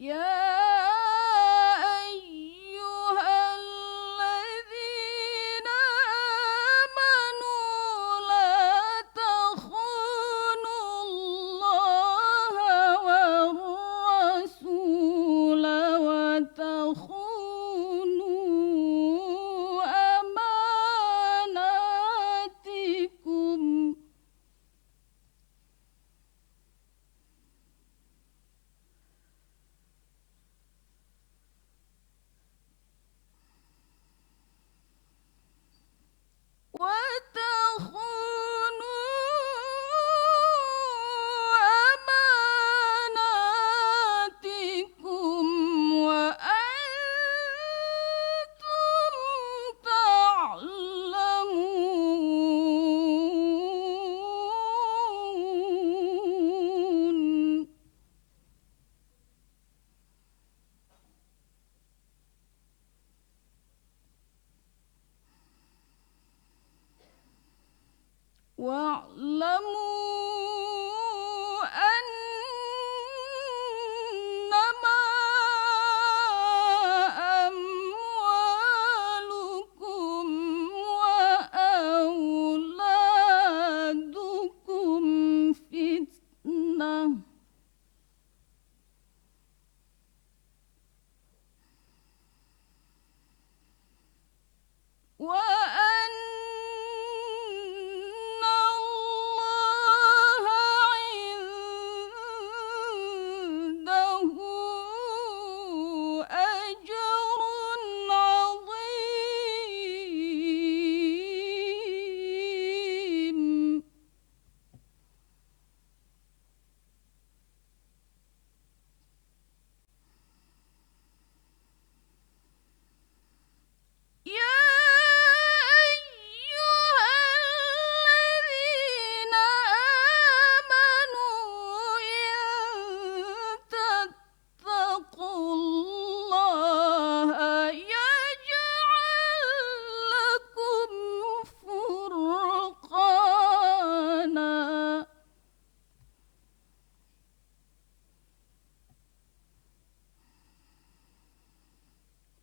يا أيها الذين آمنوا لا تخونوا الله والرسول وتخونوا أماناتكم وأنتم تعلمون. واعلموا أنما أموالكم وأولادكم فتنة وأن الله عنده أجر عظيم. يا أيها الذين آمنوا إن تتقوا الله يجعل لكم فرقانا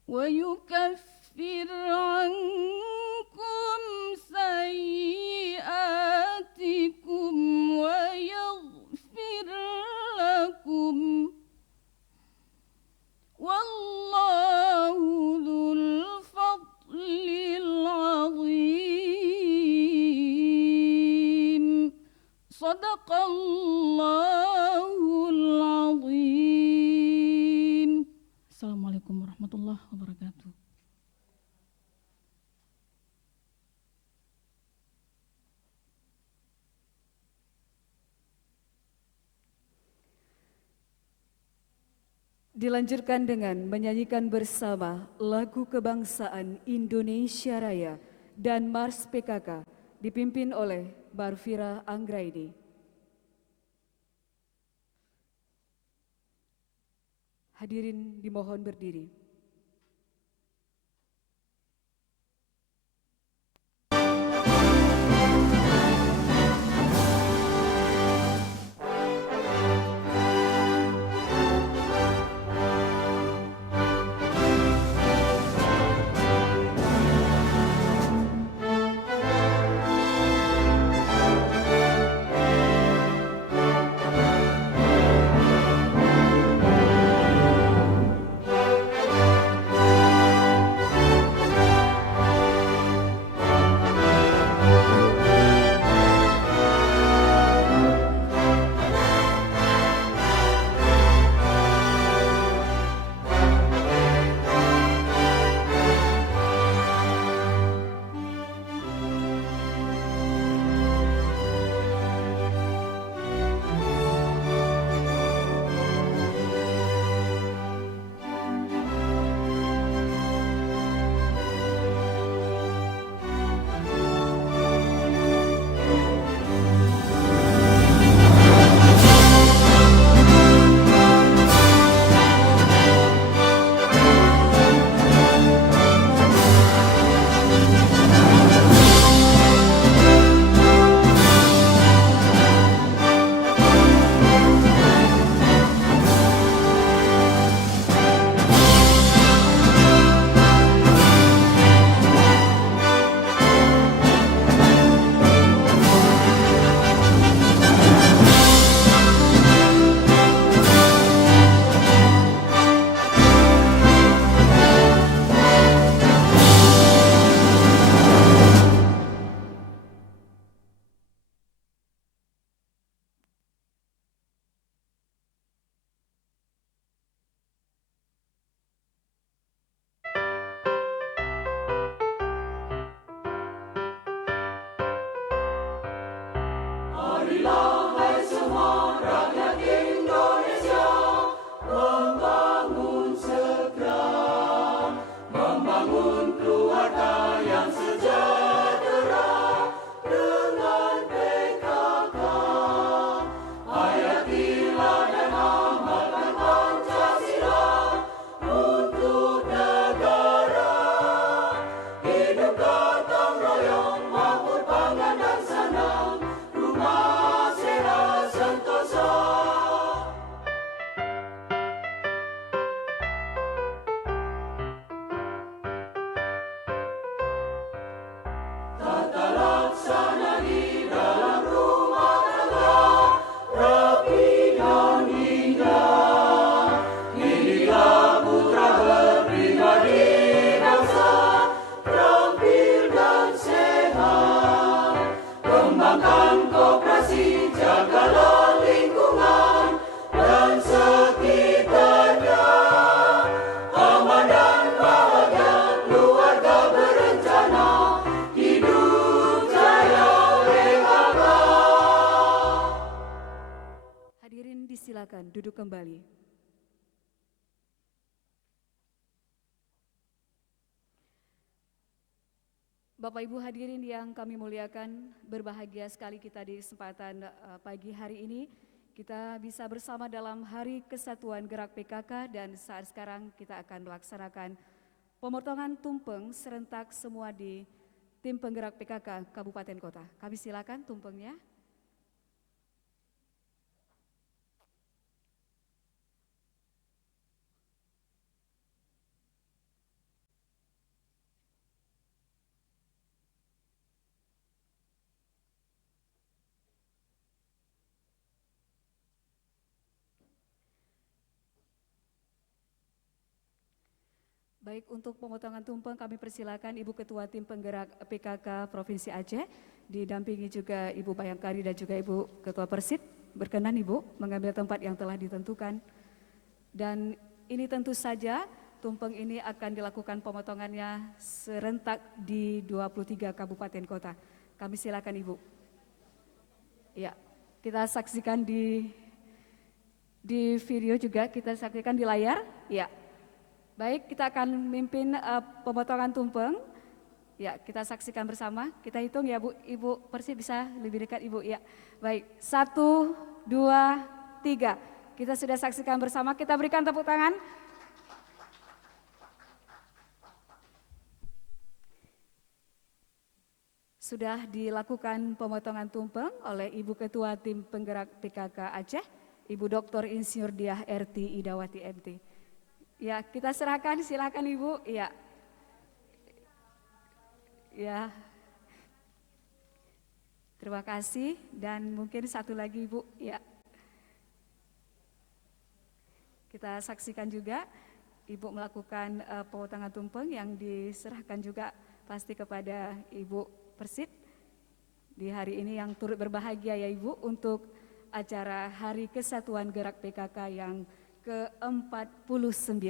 ويكفر عنكم سيئاتكم ويغفر لكم والله ذو الفضل العظيم. صدق الله العظيم. Assalamualaikum warahmatullahi wabarakatuh. Dilanjutkan dengan menyanyikan bersama lagu kebangsaan Indonesia Raya dan Mars PKK dipimpin oleh Barfira Anggraini. Hadirin dimohon berdiri. disilakan duduk kembali. Bapak Ibu hadirin yang kami muliakan, berbahagia sekali kita di kesempatan pagi hari ini. Kita bisa bersama dalam Hari Kesatuan Gerak PKK dan saat sekarang kita akan melaksanakan pemotongan tumpeng serentak semua di tim penggerak PKK Kabupaten Kota. Kami silakan tumpengnya. Baik, untuk pemotongan tumpeng kami persilakan Ibu Ketua Tim Penggerak PKK Provinsi Aceh, didampingi juga Ibu Bayangkari dan juga Ibu Ketua Persit. Berkenan Ibu mengambil tempat yang telah ditentukan. Dan ini tentu saja tumpeng ini akan dilakukan pemotongannya serentak di 23 kabupaten kota. Kami silakan Ibu. Ya, kita saksikan di video juga, kita saksikan di layar. Ya. Baik, kita akan memimpin pemotongan tumpeng. Ya, kita saksikan bersama. Kita hitung ya Bu, Ibu Persi bisa lebih dekat Ibu. Ya, baik. 1, 2, 3. Kita sudah saksikan bersama. Kita berikan tepuk tangan. Sudah dilakukan pemotongan tumpeng oleh Ibu Ketua Tim Penggerak PKK Aceh, Ibu Dr. Insinyur Diah RT Idawati MT. Ya, kita serahkan, silakan Ibu. Ya. Ya. Terima kasih dan mungkin satu lagi Ibu. Ya. Kita saksikan juga Ibu melakukan pemotongan tumpeng yang diserahkan juga pasti kepada Ibu Persit di hari ini yang turut berbahagia ya Ibu untuk acara Hari Kesatuan Gerak PKK yang ke-49.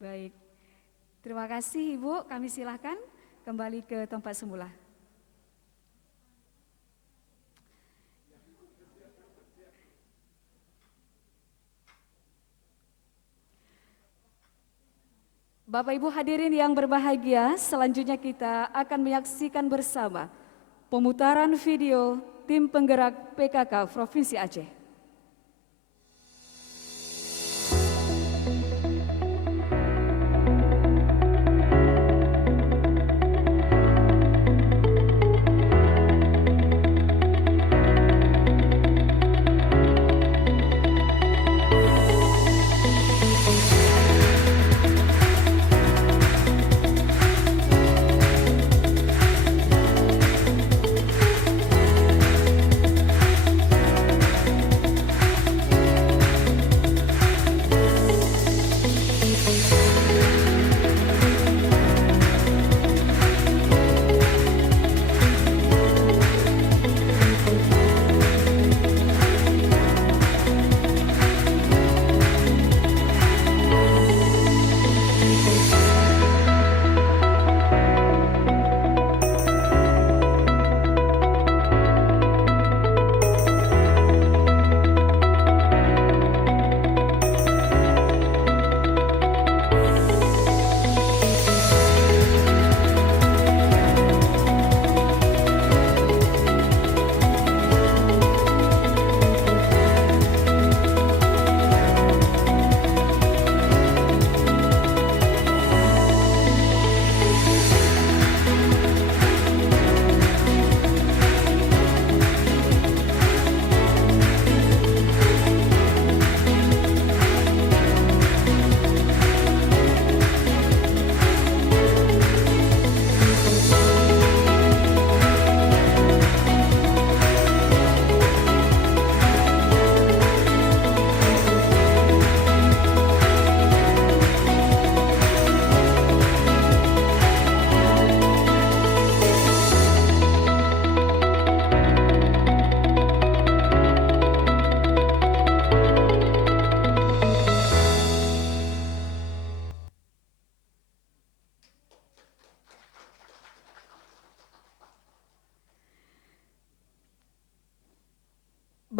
Baik, terima kasih Ibu, kami silahkan kembali ke tempat semula. Bapak Ibu hadirin yang berbahagia, selanjutnya kita akan menyaksikan bersama pemutaran video Tim Penggerak PKK Provinsi Aceh.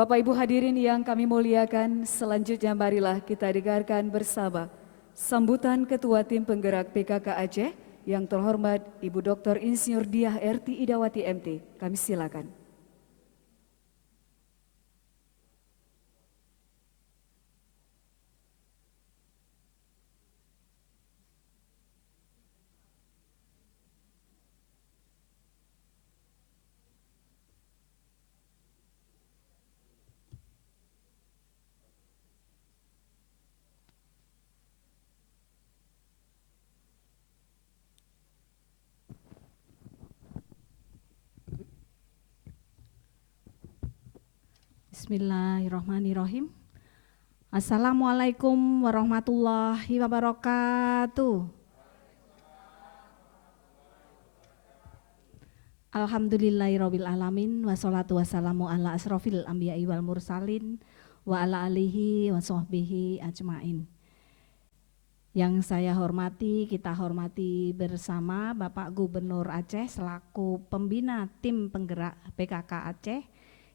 Bapak Ibu hadirin yang kami muliakan, selanjutnya marilah kita dengarkan bersama sambutan Ketua Tim Penggerak PKK Aceh yang terhormat Ibu Dr. Insinyur Diah RT Idawati MT. Kami silakan. Bismillahirrahmanirrahim. Assalamualaikum warahmatullahi wabarakatuh. Alhamdulillahirabbil alamin wassalatu wassalamu ala asrofil anbiya'i wal mursalin wa ala alihi wa sahbihi ajmain. Yang saya hormati, kita hormati bersama Bapak Gubernur Aceh selaku pembina tim penggerak PKK Aceh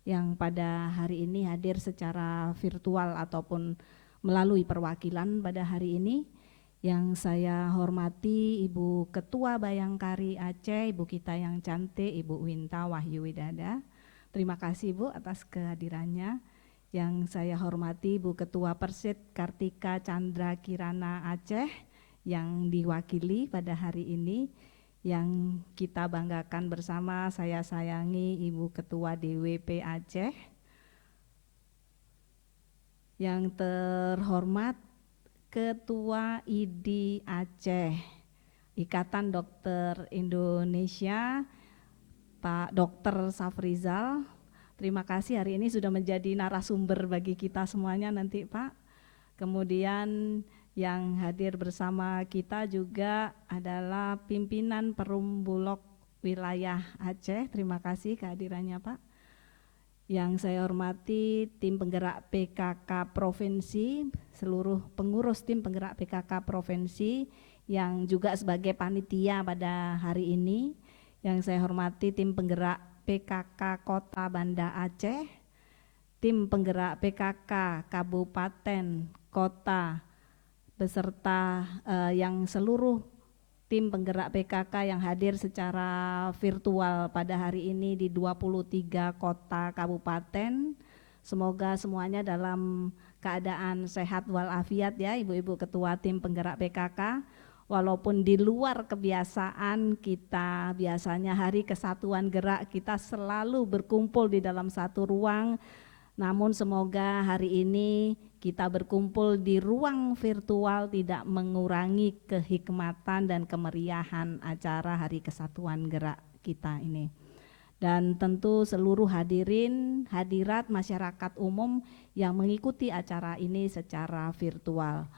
yang pada hari ini hadir secara virtual ataupun melalui perwakilan pada hari ini. Yang saya hormati Ibu Ketua Bayangkari Aceh, Ibu kita yang cantik, Ibu Winta Wahyu Widada. Terima kasih Bu atas kehadirannya. Yang saya hormati Ibu Ketua Persid Kartika Chandra Kirana Aceh yang diwakili pada hari ini. Yang kita banggakan bersama, saya sayangi Ibu Ketua DWP Aceh. Yang terhormat Ketua IDI Aceh, Ikatan Dokter Indonesia, Pak Dr. Safrizal. Terima kasih hari ini sudah menjadi narasumber bagi kita semuanya nanti Pak. Kemudian yang hadir bersama kita juga adalah pimpinan Perum Bulog wilayah Aceh. Terima kasih kehadirannya Pak. Yang saya hormati tim penggerak PKK Provinsi, seluruh pengurus tim penggerak PKK Provinsi yang juga sebagai panitia pada hari ini. Yang saya hormati tim penggerak PKK Kota Banda Aceh, tim penggerak PKK Kabupaten Kota beserta yang seluruh tim penggerak PKK yang hadir secara virtual pada hari ini di 23 kota kabupaten. Semoga semuanya dalam keadaan sehat walafiat ya Ibu-ibu ketua tim penggerak PKK. Walaupun di luar kebiasaan kita biasanya hari kesatuan gerak kita selalu berkumpul di dalam satu ruang. Namun semoga hari ini kita berkumpul di ruang virtual tidak mengurangi kehikmatan dan kemeriahan acara Hari Kesatuan Gerak kita ini. Dan tentu seluruh hadirin, hadirat masyarakat umum yang mengikuti acara ini secara virtual.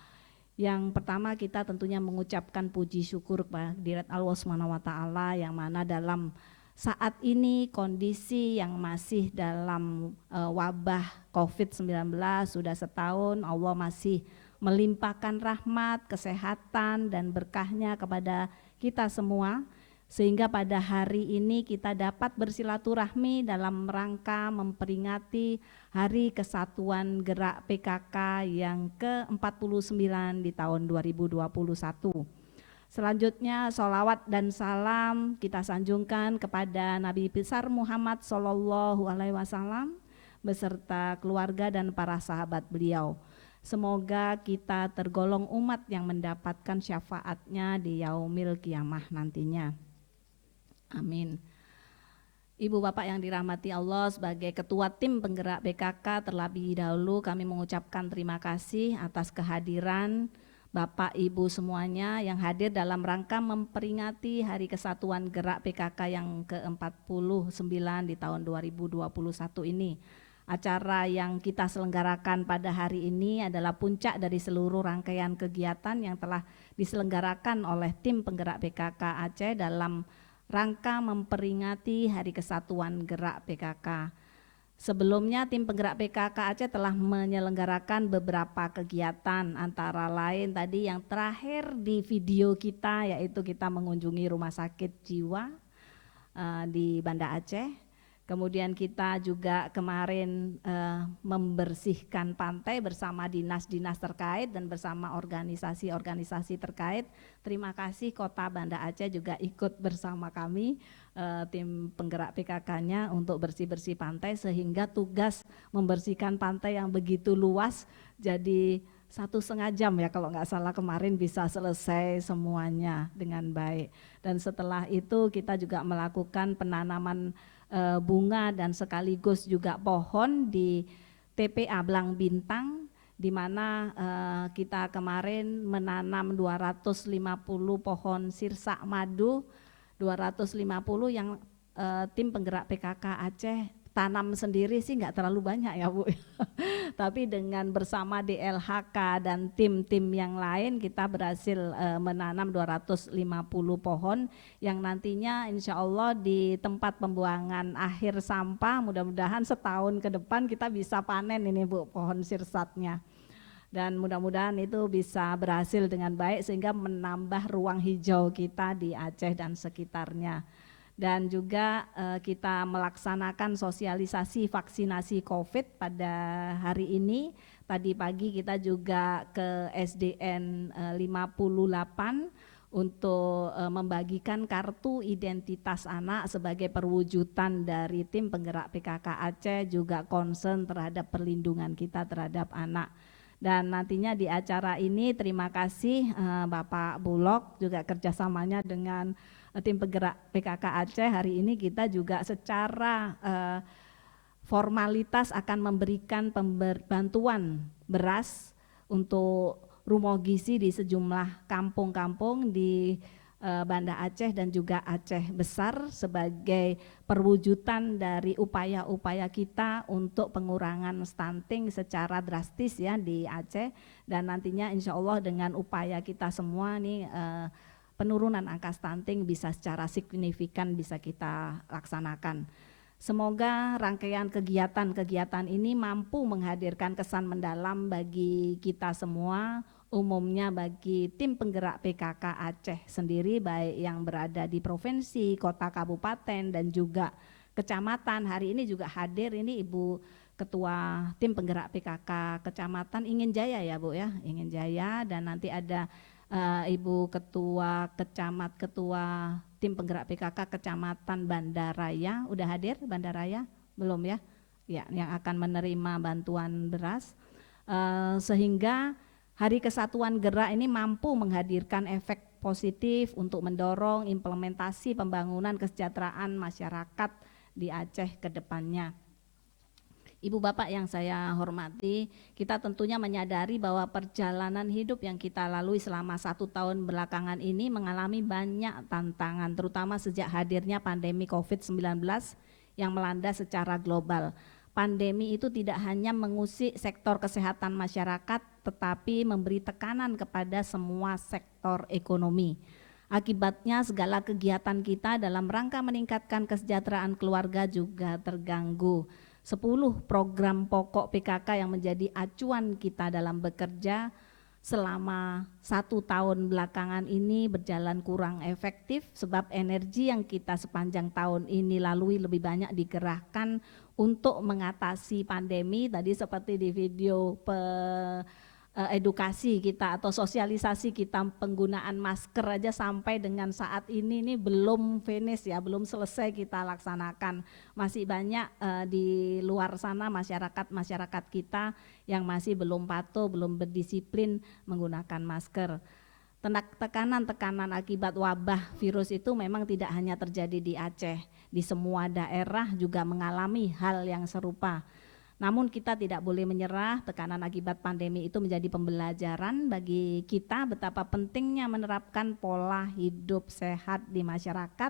Yang pertama kita tentunya mengucapkan puji syukur kepada Hadirat Allah SWT yang mana dalam saat ini kondisi yang masih dalam wabah COVID-19 sudah setahun, Allah masih melimpahkan rahmat, kesehatan dan berkahnya kepada kita semua. Sehingga pada hari ini kita dapat bersilaturahmi dalam rangka memperingati Hari Kesatuan Gerak PKK yang ke-49 di tahun 2021. Selanjutnya sholawat dan salam kita sanjungkan kepada Nabi besar Muhammad SAW beserta keluarga dan para sahabat beliau. Semoga kita tergolong umat yang mendapatkan syafaatnya di yaumil kiamah nantinya. Amin. Ibu Bapak yang dirahmati Allah, sebagai ketua tim penggerak PKK terlebih dahulu kami mengucapkan terima kasih atas kehadiran Bapak Ibu semuanya yang hadir dalam rangka memperingati Hari Kesatuan Gerak PKK yang ke-49 di tahun 2021 ini. Acara yang kita selenggarakan pada hari ini adalah puncak dari seluruh rangkaian kegiatan yang telah diselenggarakan oleh tim penggerak PKK Aceh dalam rangka memperingati Hari Kesatuan Gerak PKK. Sebelumnya tim penggerak PKK Aceh telah menyelenggarakan beberapa kegiatan, antara lain tadi yang terakhir di video kita yaitu kita mengunjungi rumah sakit jiwa di Banda Aceh. Kemudian kita juga kemarin membersihkan pantai bersama dinas-dinas terkait dan bersama organisasi-organisasi terkait. Terima kasih Kota Banda Aceh juga ikut bersama kami, tim penggerak PKK-nya untuk bersih-bersih pantai, sehingga tugas membersihkan pantai yang begitu luas jadi 1,5 jam ya kalau nggak salah kemarin bisa selesai semuanya dengan baik. Dan setelah itu kita juga melakukan penanaman bunga dan sekaligus juga pohon di TPA Blang Bintang, di mana kita kemarin menanam 250 pohon sirsak madu, 250 yang tim penggerak PKK Aceh tanam sendiri sih nggak terlalu banyak ya Bu. Tapi dengan bersama DLHK dan tim-tim yang lain kita berhasil menanam 250 pohon yang nantinya insya Allah di tempat pembuangan akhir sampah mudah-mudahan setahun ke depan kita bisa panen ini Bu pohon sirsatnya. Dan mudah-mudahan itu bisa berhasil dengan baik sehingga menambah ruang hijau kita di Aceh dan sekitarnya. Dan juga kita melaksanakan sosialisasi vaksinasi COVID pada hari ini. Tadi pagi kita juga ke SDN 58 untuk membagikan kartu identitas anak sebagai perwujudan dari tim penggerak PKK Aceh, juga concern terhadap perlindungan kita terhadap anak. Dan nantinya di acara ini terima kasih Bapak Bulog juga kerjasamanya dengan tim penggerak PKK Aceh. Hari ini kita juga secara formalitas akan memberikan bantuan beras untuk rumah gizi di sejumlah kampung-kampung di Banda Aceh dan juga Aceh Besar sebagai perwujudan dari upaya-upaya kita untuk pengurangan stunting secara drastis ya di Aceh. Dan nantinya insya Allah dengan upaya kita semua nih penurunan angka stunting bisa secara signifikan bisa kita laksanakan. Semoga rangkaian kegiatan-kegiatan ini mampu menghadirkan kesan mendalam bagi kita semua, umumnya bagi tim penggerak PKK Aceh sendiri, baik yang berada di provinsi, kota, kabupaten, dan juga kecamatan. Hari ini juga hadir ini Ibu Ketua Tim Penggerak PKK Kecamatan Ingin Jaya ya Bu ya, Ingin Jaya, dan nanti ada Ibu Ketua Tim Penggerak PKK Kecamatan Bandaraya. Udah hadir Bandaraya? Belum ya? Ya, yang akan menerima bantuan beras. Sehingga Hari Kesatuan Gerak ini mampu menghadirkan efek positif untuk mendorong implementasi pembangunan kesejahteraan masyarakat di Aceh ke depannya. Ibu Bapak yang saya hormati, kita tentunya menyadari bahwa perjalanan hidup yang kita lalui selama 1 tahun belakangan ini mengalami banyak tantangan, terutama sejak hadirnya pandemi COVID-19 yang melanda secara global. Pandemi itu tidak hanya mengusik sektor kesehatan masyarakat, tetapi memberi tekanan kepada semua sektor ekonomi. Akibatnya segala kegiatan kita dalam rangka meningkatkan kesejahteraan keluarga juga terganggu. 10 program pokok PKK yang menjadi acuan kita dalam bekerja selama 1 tahun belakangan ini berjalan kurang efektif sebab energi yang kita sepanjang tahun ini lalui lebih banyak dikerahkan untuk mengatasi pandemi. Tadi seperti di video edukasi kita atau sosialisasi kita penggunaan masker aja sampai dengan saat ini belum finish ya, belum selesai kita laksanakan. Masih banyak di luar sana masyarakat kita yang masih belum patuh, belum berdisiplin menggunakan masker. Tekanan akibat wabah virus itu memang tidak hanya terjadi di Aceh, di semua daerah juga mengalami hal yang serupa. Namun kita tidak boleh menyerah, tekanan akibat pandemi itu menjadi pembelajaran bagi kita betapa pentingnya menerapkan pola hidup sehat di masyarakat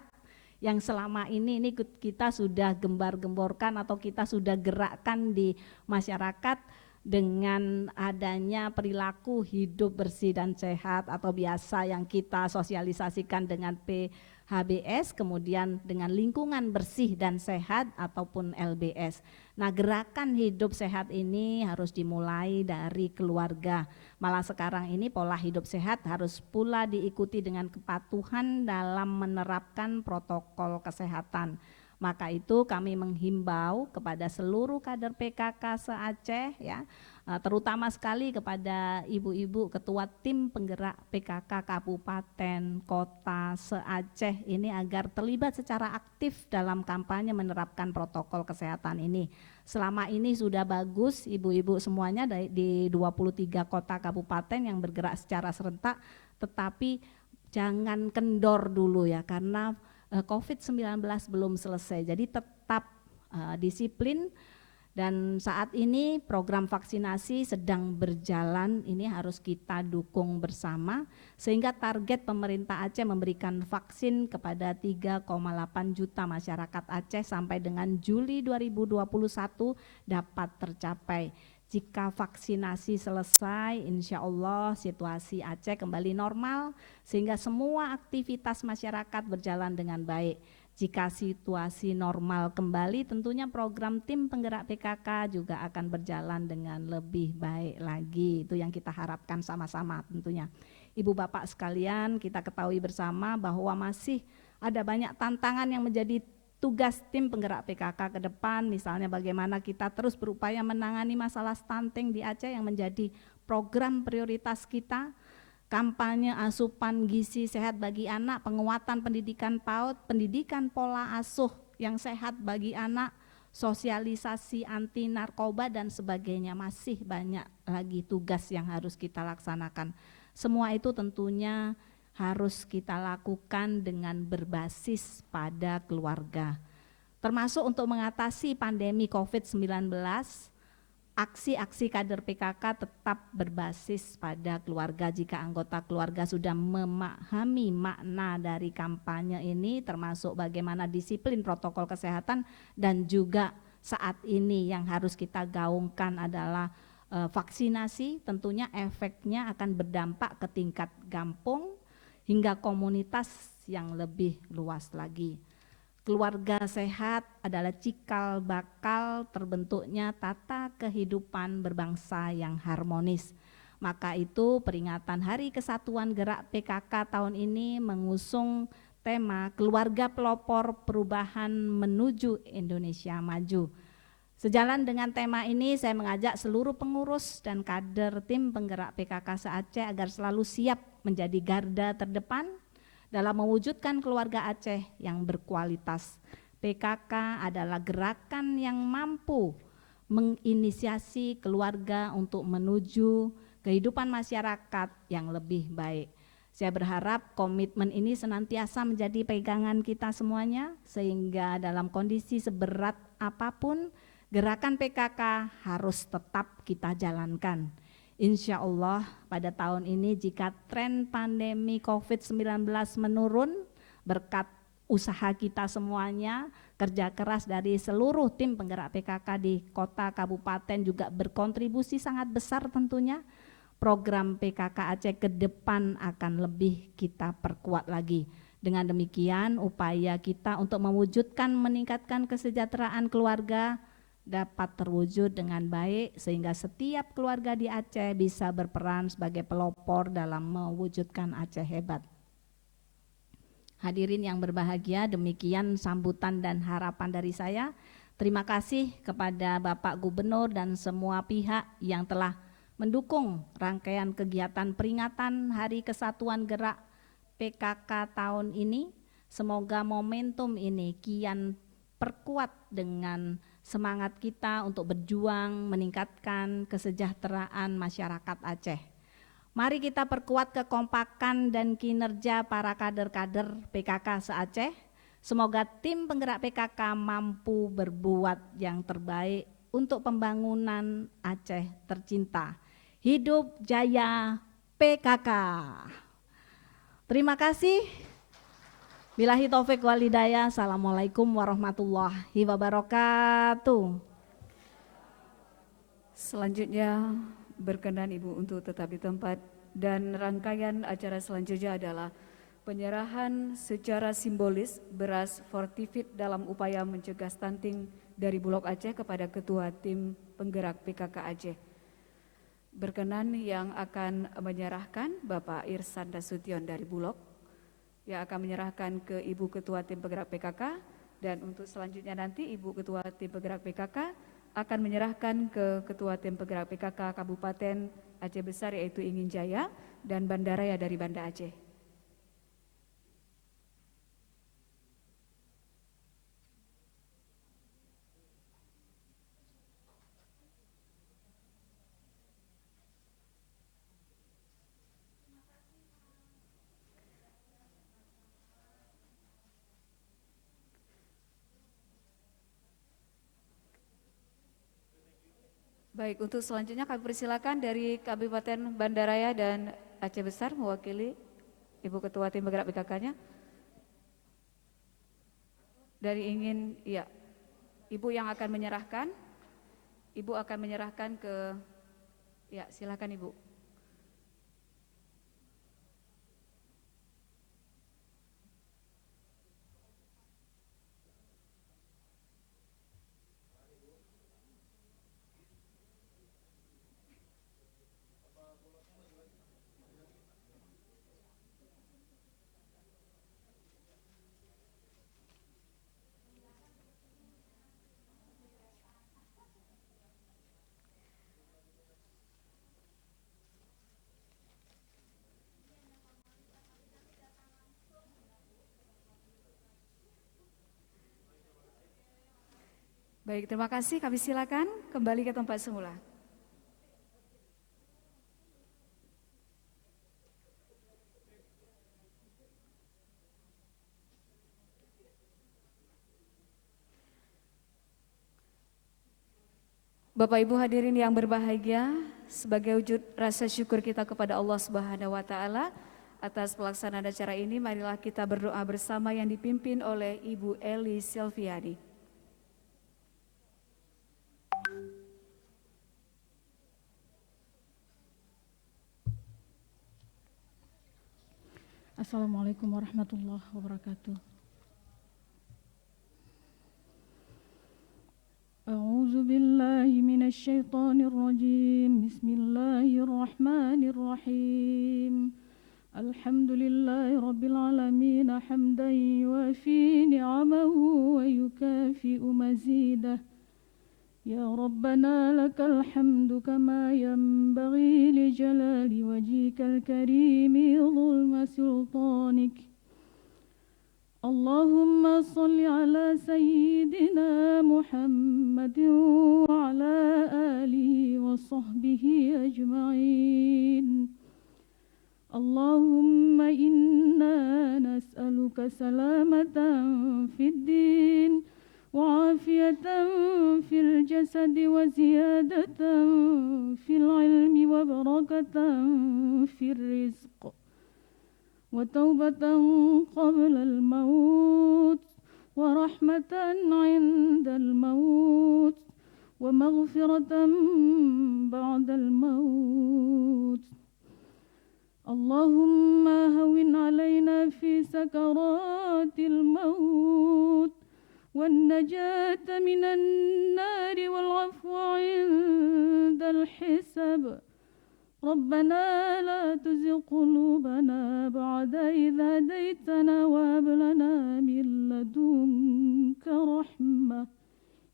yang selama ini kita sudah gembar-gemborkan atau kita sudah gerakkan di masyarakat dengan adanya perilaku hidup bersih dan sehat atau biasa yang kita sosialisasikan dengan PHBS, kemudian dengan lingkungan bersih dan sehat ataupun LBS. Nah, gerakan hidup sehat ini harus dimulai dari keluarga. Malah sekarang ini pola hidup sehat harus pula diikuti dengan kepatuhan dalam menerapkan protokol kesehatan. Maka itu kami menghimbau kepada seluruh kader PKK se-Aceh ya, terutama sekali kepada ibu-ibu ketua tim penggerak PKK Kabupaten Kota se-Aceh ini agar terlibat secara aktif dalam kampanye menerapkan protokol kesehatan ini. Selama ini sudah bagus ibu-ibu semuanya di 23 kota kabupaten yang bergerak secara serentak, tetapi jangan kendor dulu ya, karena COVID-19 belum selesai, jadi tetap disiplin. Dan saat ini program vaksinasi sedang berjalan, ini harus kita dukung bersama sehingga target pemerintah Aceh memberikan vaksin kepada 3,8 juta masyarakat Aceh sampai dengan Juli 2021 dapat tercapai. Jika vaksinasi selesai, insya Allah situasi Aceh kembali normal sehingga semua aktivitas masyarakat berjalan dengan baik. Jika situasi normal kembali, tentunya program tim penggerak PKK juga akan berjalan dengan lebih baik lagi. Itu yang kita harapkan sama-sama tentunya. Ibu bapak sekalian, kita ketahui bersama bahwa masih ada banyak tantangan yang menjadi tugas tim penggerak PKK ke depan, misalnya bagaimana kita terus berupaya menangani masalah stunting di Aceh yang menjadi program prioritas kita, kampanye asupan gizi sehat bagi anak, penguatan pendidikan PAUD, pendidikan pola asuh yang sehat bagi anak, sosialisasi anti narkoba dan sebagainya. Masih banyak lagi tugas yang harus kita laksanakan. Semua itu tentunya harus kita lakukan dengan berbasis pada keluarga. Termasuk untuk mengatasi pandemi COVID-19, aksi-aksi kader PKK tetap berbasis pada keluarga. Jika anggota keluarga sudah memahami makna dari kampanye ini, termasuk bagaimana disiplin protokol kesehatan, dan juga saat ini yang harus kita gaungkan adalah vaksinasi, tentunya efeknya akan berdampak ke tingkat kampung hingga komunitas yang lebih luas lagi. Keluarga sehat adalah cikal bakal terbentuknya tata kehidupan berbangsa yang harmonis. Maka itu peringatan Hari Kesatuan Gerak PKK tahun ini mengusung tema Keluarga Pelopor Perubahan Menuju Indonesia Maju. Sejalan dengan tema ini, saya mengajak seluruh pengurus dan kader tim penggerak PKK se-Aceh agar selalu siap menjadi garda terdepan dalam mewujudkan keluarga Aceh yang berkualitas. PKK adalah gerakan yang mampu menginisiasi keluarga untuk menuju kehidupan masyarakat yang lebih baik. Saya berharap komitmen ini senantiasa menjadi pegangan kita semuanya, sehingga dalam kondisi seberat apapun, gerakan PKK harus tetap kita jalankan. Insya Allah pada tahun ini jika tren pandemi COVID-19 menurun berkat usaha kita semuanya, kerja keras dari seluruh tim penggerak PKK di kota kabupaten juga berkontribusi sangat besar tentunya, program PKK Aceh ke depan akan lebih kita perkuat lagi. Dengan demikian upaya kita untuk mewujudkan meningkatkan kesejahteraan keluarga dapat terwujud dengan baik sehingga setiap keluarga di Aceh bisa berperan sebagai pelopor dalam mewujudkan Aceh hebat. Hadirin yang berbahagia, demikian sambutan dan harapan dari saya. Terima kasih kepada Bapak Gubernur dan semua pihak yang telah mendukung rangkaian kegiatan peringatan Hari Kesatuan Gerak PKK tahun ini. Semoga momentum ini kian perkuat dengan semangat kita untuk berjuang meningkatkan kesejahteraan masyarakat Aceh. Mari kita perkuat kekompakan dan kinerja para kader-kader PKK se-Aceh. Semoga tim penggerak PKK mampu berbuat yang terbaik untuk pembangunan Aceh tercinta. Hidup jaya PKK. Terima kasih. Billahi taufik wal hidayah. Assalamualaikum warahmatullahi wabarakatuh. Selanjutnya berkenan Ibu untuk tetap di tempat, dan rangkaian acara selanjutnya adalah penyerahan secara simbolis beras Fortifit dalam upaya mencegah stunting dari Bulog Aceh kepada Ketua Tim Penggerak PKK Aceh. Berkenan yang akan menyerahkan Bapak Irsan Nasution dari Bulog, yang akan menyerahkan ke Ibu Ketua Tim Penggerak PKK Dan untuk selanjutnya nanti Ibu Ketua Tim Penggerak PKK akan menyerahkan ke Ketua Tim Penggerak PKK Kabupaten Aceh Besar yaitu Ingin Jaya dan Bandaraya dari Banda Aceh. Baik, untuk selanjutnya kami persilakan dari Kabupaten Bandaraya dan Aceh Besar mewakili Ibu Ketua Tim Penggerak PKK-nya. Dari Ingin, ya, Ibu yang akan menyerahkan. Ibu akan menyerahkan ke, ya silakan Ibu. Baik, terima kasih. Kami silakan kembali ke tempat semula. Bapak Ibu hadirin yang berbahagia, sebagai wujud rasa syukur kita kepada Allah Subhanahu wa taala atas pelaksanaan acara ini, marilah kita berdoa bersama yang dipimpin oleh Ibu Eli Silviani. Assalamualaikum warahmatullahi wabarakatuh. A'udzu billahi minasy syaithanir rajim. Bismillahirrahmanirrahim. Alhamdulillahi rabbil alamin hamdan yuwafi ni'amahu wa yukafi'u mazidah. Ya Rabbana lakal hamdu kama yanbaghi li jalali wajhikal karimi dhulma sultanik. Allahumma salli ala sayyidina Muhammadin wa ala alihi wa sahbihi ajma'in. Allahumma inna nas'aluka salamatan fid din وعافية في الجسد وزيادة في العلم وبركة في الرزق وتوبة قبل الموت ورحمة عند الموت ومغفرة بعد الموت. اللهم هون علينا في سكرات الموت والنجاة من النار والعفو عند الحساب. ربنا لا تزغ قلوبنا بعد إذ هديتنا وهب لنا من لدنك رحمة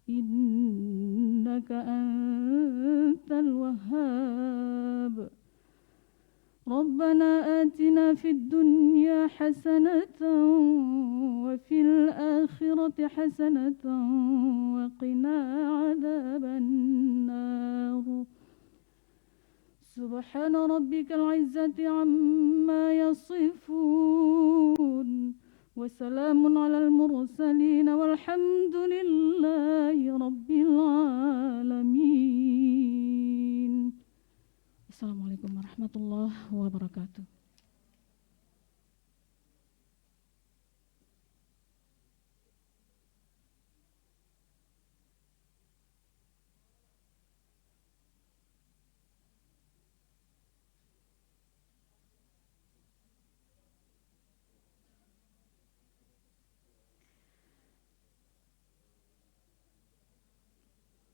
إنك أنت الوهاب. ربنا آتنا في الدنيا حسنة وفي الآخرة حسنة وقنا عذاب النار. سبحان ربك العزة عما يصفون وسلام على المرسلين والحمد لله رب العالمين. Assalamualaikum warahmatullahi wabarakatuh.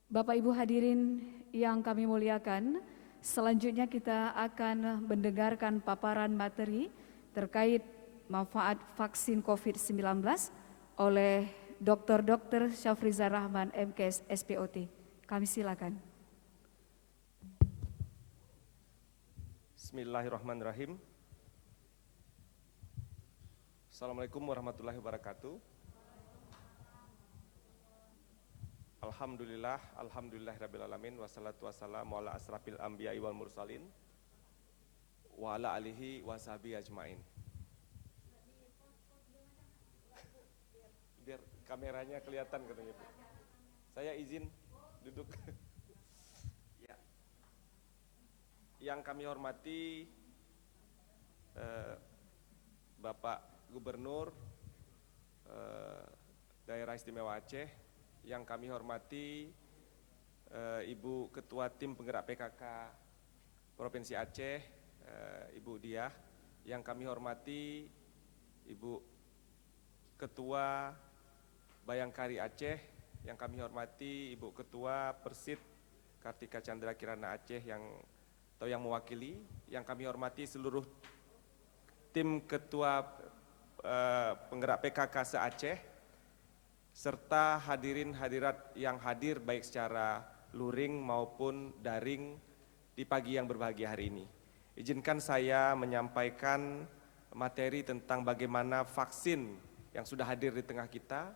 Bapak Ibu hadirin yang kami muliakan, selanjutnya kita akan mendengarkan paparan materi terkait manfaat vaksin COVID-19 oleh Dr. Syafrizar Rahman, MKes SPOT. Kami silakan. Bismillahirrahmanirrahim. Assalamualaikum warahmatullahi wabarakatuh. Alhamdulillahirrabbilalamin. Wassalatu wassalamu ala asrafil anbiya'i wal mursalin wa ala alihi wa sahbihi ajmain. Biar kameranya kelihatan katanya Bu. Saya izin duduk. Ya. Yang kami hormati Bapak Gubernur Daerah Istimewa Aceh, yang kami hormati Ibu Ketua Tim Penggerak PKK Provinsi Aceh, Ibu Diah, yang kami hormati Ibu Ketua Bayangkari Aceh, yang kami hormati Ibu Ketua Persit Kartika Chandra Kirana Aceh yang mewakili, yang kami hormati seluruh tim Ketua Penggerak PKK se-Aceh, serta hadirin hadirat yang hadir baik secara luring maupun daring di pagi yang berbahagia hari ini. Izinkan saya menyampaikan materi tentang bagaimana vaksin yang sudah hadir di tengah kita,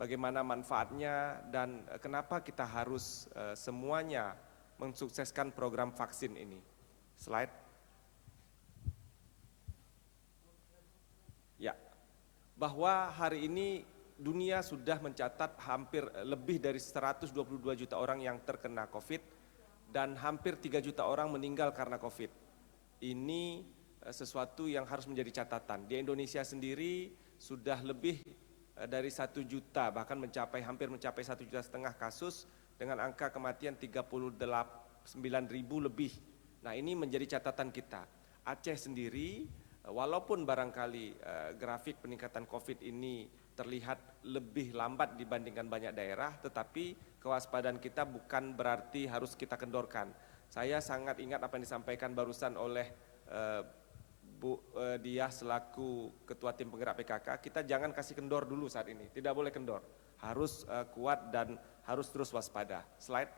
bagaimana manfaatnya dan kenapa kita harus semuanya mensukseskan program vaksin ini. Slide. Ya, bahwa hari ini dunia sudah mencatat hampir lebih dari 122 juta orang yang terkena COVID dan hampir 3 juta orang meninggal karena COVID. Ini sesuatu yang harus menjadi catatan. Di Indonesia sendiri sudah lebih dari 1 juta, bahkan hampir mencapai 1,5 juta kasus dengan angka kematian 39.000 lebih. Nah, ini menjadi catatan kita. Aceh sendiri, walaupun barangkali grafik peningkatan COVID ini terlihat lebih lambat dibandingkan banyak daerah, tetapi kewaspadaan kita bukan berarti harus kita kendorkan. Saya sangat ingat apa yang disampaikan barusan oleh Bu Diah selaku Ketua Tim Penggerak PKK, kita jangan kasih kendor dulu saat ini, tidak boleh kendor, harus kuat dan harus terus waspada. Slide.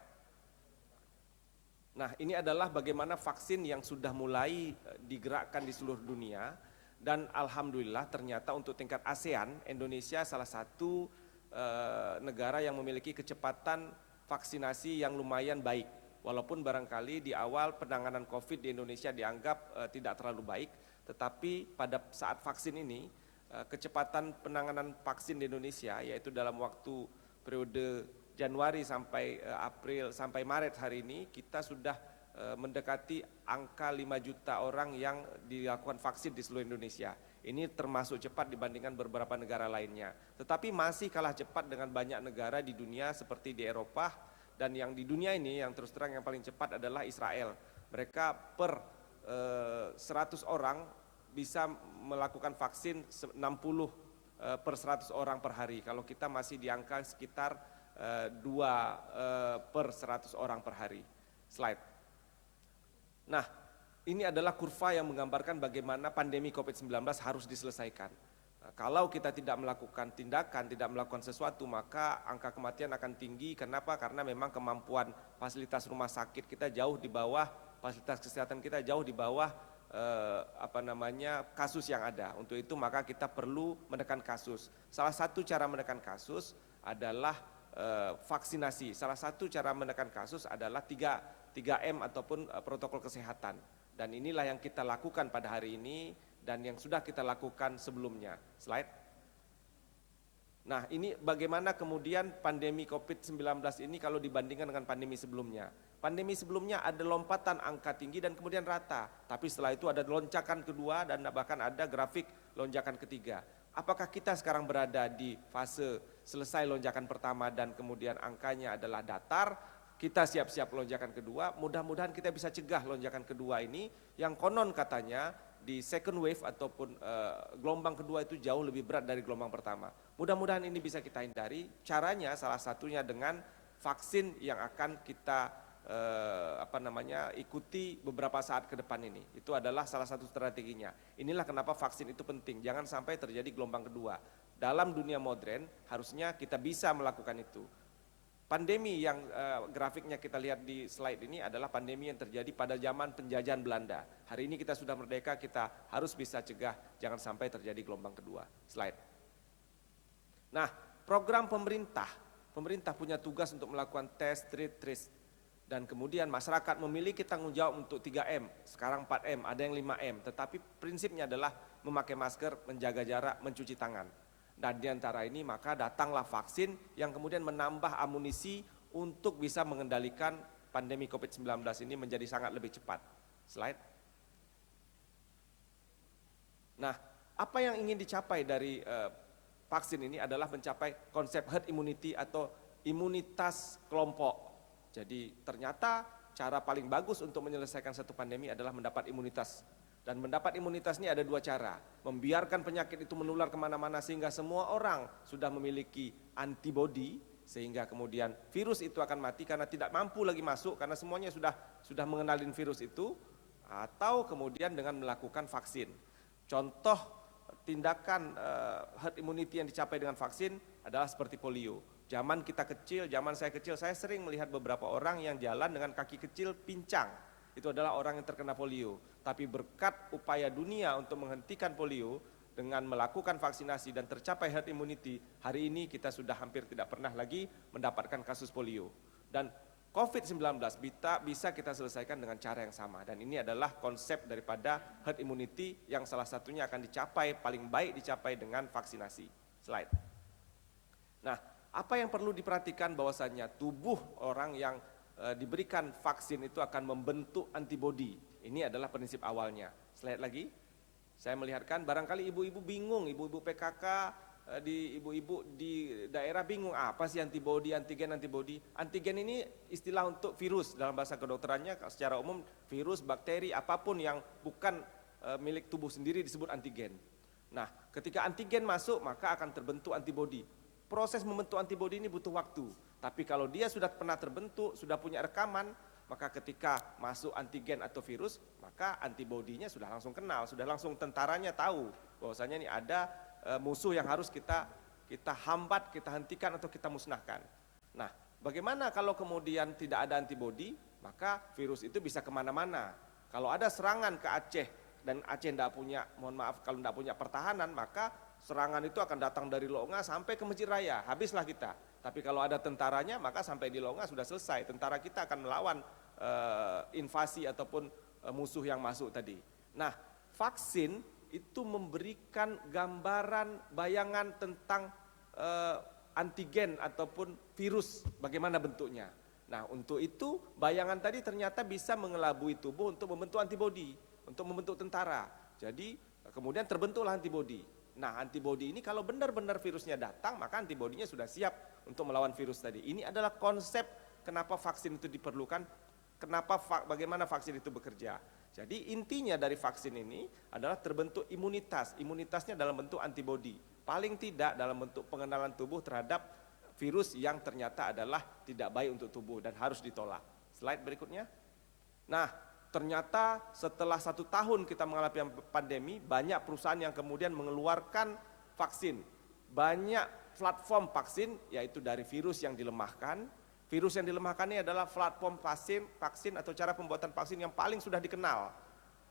Nah, ini adalah bagaimana vaksin yang sudah mulai digerakkan di seluruh dunia dan alhamdulillah ternyata untuk tingkat ASEAN, Indonesia salah satu negara yang memiliki kecepatan vaksinasi yang lumayan baik. Walaupun barangkali di awal penanganan COVID di Indonesia dianggap tidak terlalu baik, tetapi pada saat vaksin ini kecepatan penanganan vaksin di Indonesia, yaitu dalam waktu periode Januari sampai April sampai Maret hari ini kita sudah mendekati angka 5 juta orang yang dilakukan vaksin di seluruh Indonesia. Ini termasuk cepat dibandingkan beberapa negara lainnya. Tetapi masih kalah cepat dengan banyak negara di dunia seperti di Eropa, dan yang di dunia ini yang terus terang yang paling cepat adalah Israel. Mereka per 100 orang bisa melakukan vaksin 60 per 100 orang per hari. Kalau kita masih di angka sekitar 2 per 100 orang per hari. Slide. Nah, ini adalah kurva yang menggambarkan bagaimana pandemi COVID-19 harus diselesaikan. Nah, kalau kita tidak melakukan tindakan, tidak melakukan sesuatu, maka angka kematian akan tinggi. Kenapa? Karena memang kemampuan fasilitas rumah sakit kita jauh di bawah, fasilitas kesehatan kita jauh di bawah kasus yang ada. Untuk itu maka kita perlu menekan kasus. Salah satu cara menekan kasus adalah vaksinasi. Salah satu cara menekan kasus adalah 3M ataupun protokol kesehatan. Dan inilah yang kita lakukan pada hari ini dan yang sudah kita lakukan sebelumnya. Slide. Nah, ini bagaimana kemudian pandemi COVID-19 ini kalau dibandingkan dengan pandemi sebelumnya. Pandemi sebelumnya ada lompatan angka tinggi dan kemudian rata. Tapi setelah itu ada lonjakan kedua dan bahkan ada grafik lonjakan ketiga. Apakah kita sekarang berada di fase selesai lonjakan pertama dan kemudian angkanya adalah datar, kita siap-siap lonjakan kedua, mudah-mudahan kita bisa cegah lonjakan kedua ini yang konon katanya di second wave ataupun gelombang kedua itu jauh lebih berat dari gelombang pertama. Mudah-mudahan ini bisa kita hindari, caranya salah satunya dengan vaksin yang akan kita ikuti beberapa saat ke depan ini. Itu adalah salah satu strateginya. Inilah kenapa vaksin itu penting. Jangan sampai terjadi gelombang kedua. Dalam dunia modern harusnya kita bisa melakukan itu. Pandemi yang grafiknya kita lihat di slide ini adalah pandemi yang terjadi pada zaman penjajahan Belanda. Hari ini kita sudah merdeka, kita harus bisa cegah jangan sampai terjadi gelombang kedua. Slide. Nah, program pemerintah punya tugas untuk melakukan tes, treat, trace. Dan kemudian masyarakat memiliki tanggung jawab untuk 3M, sekarang 4M, ada yang 5M. Tetapi prinsipnya adalah memakai masker, menjaga jarak, mencuci tangan. Dan di antara ini maka datanglah vaksin yang kemudian menambah amunisi untuk bisa mengendalikan pandemi COVID-19 ini menjadi sangat lebih cepat. Slide. Nah, apa yang ingin dicapai dari vaksin ini adalah mencapai konsep herd immunity atau imunitas kelompok. Jadi ternyata cara paling bagus untuk menyelesaikan satu pandemi adalah mendapat imunitas. Dan mendapat imunitas ini ada dua cara. Membiarkan penyakit itu menular kemana-mana sehingga semua orang sudah memiliki antibodi, sehingga kemudian virus itu akan mati karena tidak mampu lagi masuk karena semuanya sudah mengenalin virus itu, atau kemudian dengan melakukan vaksin. Contoh tindakan herd immunity yang dicapai dengan vaksin adalah seperti polio. Zaman kita kecil, zaman saya kecil, saya sering melihat beberapa orang yang jalan dengan kaki kecil pincang. Itu adalah orang yang terkena polio. Tapi berkat upaya dunia untuk menghentikan polio dengan melakukan vaksinasi dan tercapai herd immunity, hari ini kita sudah hampir tidak pernah lagi mendapatkan kasus polio. Dan COVID-19 bisa kita selesaikan dengan cara yang sama. Dan ini adalah konsep daripada herd immunity yang salah satunya akan dicapai, paling baik dicapai dengan vaksinasi. Slide. Nah, apa yang perlu diperhatikan bahwasannya tubuh orang yang diberikan vaksin itu akan membentuk antibodi. Ini adalah prinsip awalnya. Slide lagi. Saya melihatkan barangkali ibu-ibu bingung, ibu-ibu PKK, ibu-ibu di daerah bingung apa sih antibodi, antigen. Antigen ini istilah untuk virus dalam bahasa kedokterannya. Secara umum virus, bakteri, apapun yang bukan milik tubuh sendiri disebut antigen. Nah, ketika antigen masuk maka akan terbentuk antibodi. Proses membentuk antibodi ini butuh waktu. Tapi kalau dia sudah pernah terbentuk, sudah punya rekaman, maka ketika masuk antigen atau virus, maka antibodinya sudah langsung kenal, sudah langsung tentaranya tahu bahwasanya ini ada musuh yang harus kita hambat, kita hentikan atau kita musnahkan. Nah, bagaimana kalau kemudian tidak ada antibodi, maka virus itu bisa kemana-mana. Kalau ada serangan ke Aceh dan Aceh tidak punya, mohon maaf kalau tidak punya pertahanan, maka serangan itu akan datang dari Longa sampai ke Masjid Raya, habislah kita. Tapi kalau ada tentaranya, maka sampai di Longa sudah selesai. Tentara kita akan melawan invasi ataupun musuh yang masuk tadi. Nah, vaksin itu memberikan gambaran, bayangan tentang antigen ataupun virus, bagaimana bentuknya. Nah, untuk itu bayangan tadi ternyata bisa mengelabui tubuh untuk membentuk antibodi, untuk membentuk tentara. Jadi kemudian terbentuklah antibodi. Nah, antibodi ini kalau benar-benar virusnya datang, maka antibodinya sudah siap untuk melawan virus tadi. Ini adalah konsep kenapa vaksin itu diperlukan, bagaimana vaksin itu bekerja. Jadi intinya dari vaksin ini adalah terbentuk imunitas. Imunitasnya dalam bentuk antibodi. Paling tidak dalam bentuk pengenalan tubuh terhadap virus yang ternyata adalah tidak baik untuk tubuh dan harus ditolak. Slide berikutnya. Nah, ternyata setelah 1 tahun kita mengalami pandemi, banyak perusahaan yang kemudian mengeluarkan vaksin. Banyak platform vaksin, yaitu dari virus yang dilemahkan. Virus yang dilemahkan ini adalah platform vaksin atau cara pembuatan vaksin yang paling sudah dikenal.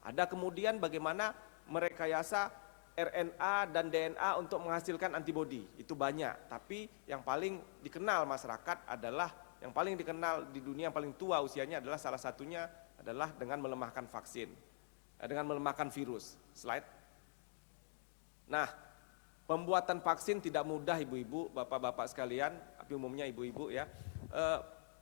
Ada kemudian bagaimana merekayasa RNA dan DNA untuk menghasilkan antibodi. Itu banyak, tapi yang paling dikenal masyarakat adalah, yang paling dikenal di dunia yang paling tua usianya adalah salah satunya adalah dengan melemahkan vaksin, dengan melemahkan virus. Slide. Nah, pembuatan vaksin tidak mudah ibu-ibu, bapak-bapak sekalian, tapi umumnya ibu-ibu ya.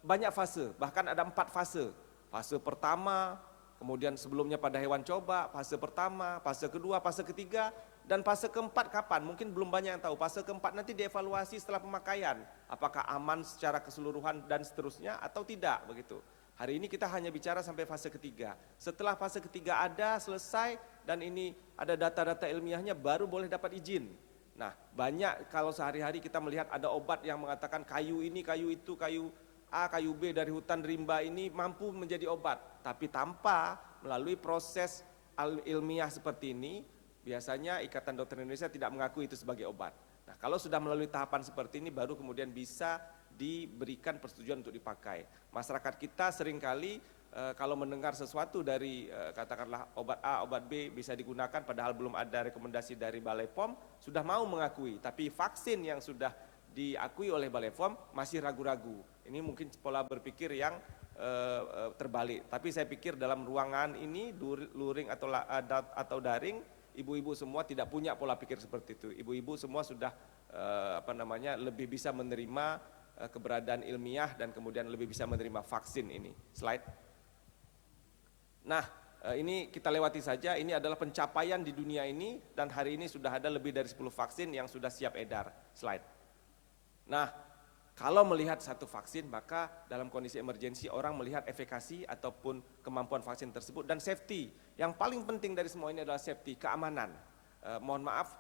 Banyak fase, bahkan ada 4 fase. Fase pertama, kemudian sebelumnya pada hewan coba, fase pertama, fase kedua, fase ketiga, dan fase keempat kapan? Mungkin belum banyak yang tahu. Fase keempat nanti dievaluasi setelah pemakaian, apakah aman secara keseluruhan dan seterusnya atau tidak begitu. Hari ini kita hanya bicara sampai fase ketiga. Setelah fase ketiga ada, selesai, dan ini ada data-data ilmiahnya, baru boleh dapat izin. Nah, banyak kalau sehari-hari kita melihat ada obat yang mengatakan kayu ini, kayu itu, kayu A, kayu B dari hutan rimba ini mampu menjadi obat. Tapi tanpa melalui proses ilmiah seperti ini, biasanya Ikatan Dokter Indonesia tidak mengakui itu sebagai obat. Nah, kalau sudah melalui tahapan seperti ini baru kemudian bisa diberikan persetujuan untuk dipakai. Masyarakat kita seringkali kalau mendengar sesuatu dari katakanlah obat A, obat B bisa digunakan padahal belum ada rekomendasi dari Balai POM, sudah mau mengakui, tapi vaksin yang sudah diakui oleh Balai POM masih ragu-ragu. Ini mungkin pola berpikir yang terbalik. Tapi saya pikir dalam ruangan ini luring atau daring, ibu-ibu semua tidak punya pola pikir seperti itu. Ibu-ibu semua sudah lebih bisa menerima keberadaan ilmiah dan kemudian lebih bisa menerima vaksin ini. Slide. Nah, ini kita lewati saja, ini adalah pencapaian di dunia ini dan hari ini sudah ada lebih dari 10 vaksin yang sudah siap edar. Slide. Nah, kalau melihat satu vaksin maka dalam kondisi emergensi orang melihat efikasi ataupun kemampuan vaksin tersebut dan safety. Yang paling penting dari semua ini adalah safety, keamanan. Mohon maaf,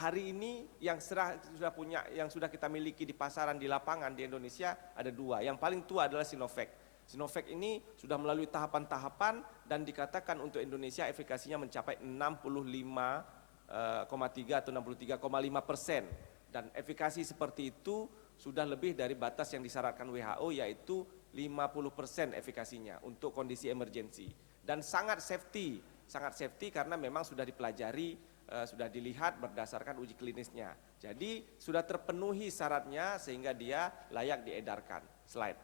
hari ini yang sudah kita miliki di pasaran di lapangan di Indonesia ada 2. Yang paling tua adalah Sinovac. Sinovac ini sudah melalui tahapan-tahapan dan dikatakan untuk Indonesia efikasinya mencapai 65,3 atau 63,5%. Dan efikasi seperti itu sudah lebih dari batas yang disyaratkan WHO yaitu 50% efikasinya untuk kondisi emergensi. Dan sangat safety karena memang sudah dipelajari, sudah dilihat berdasarkan uji klinisnya. Jadi sudah terpenuhi syaratnya sehingga dia layak diedarkan. Slide.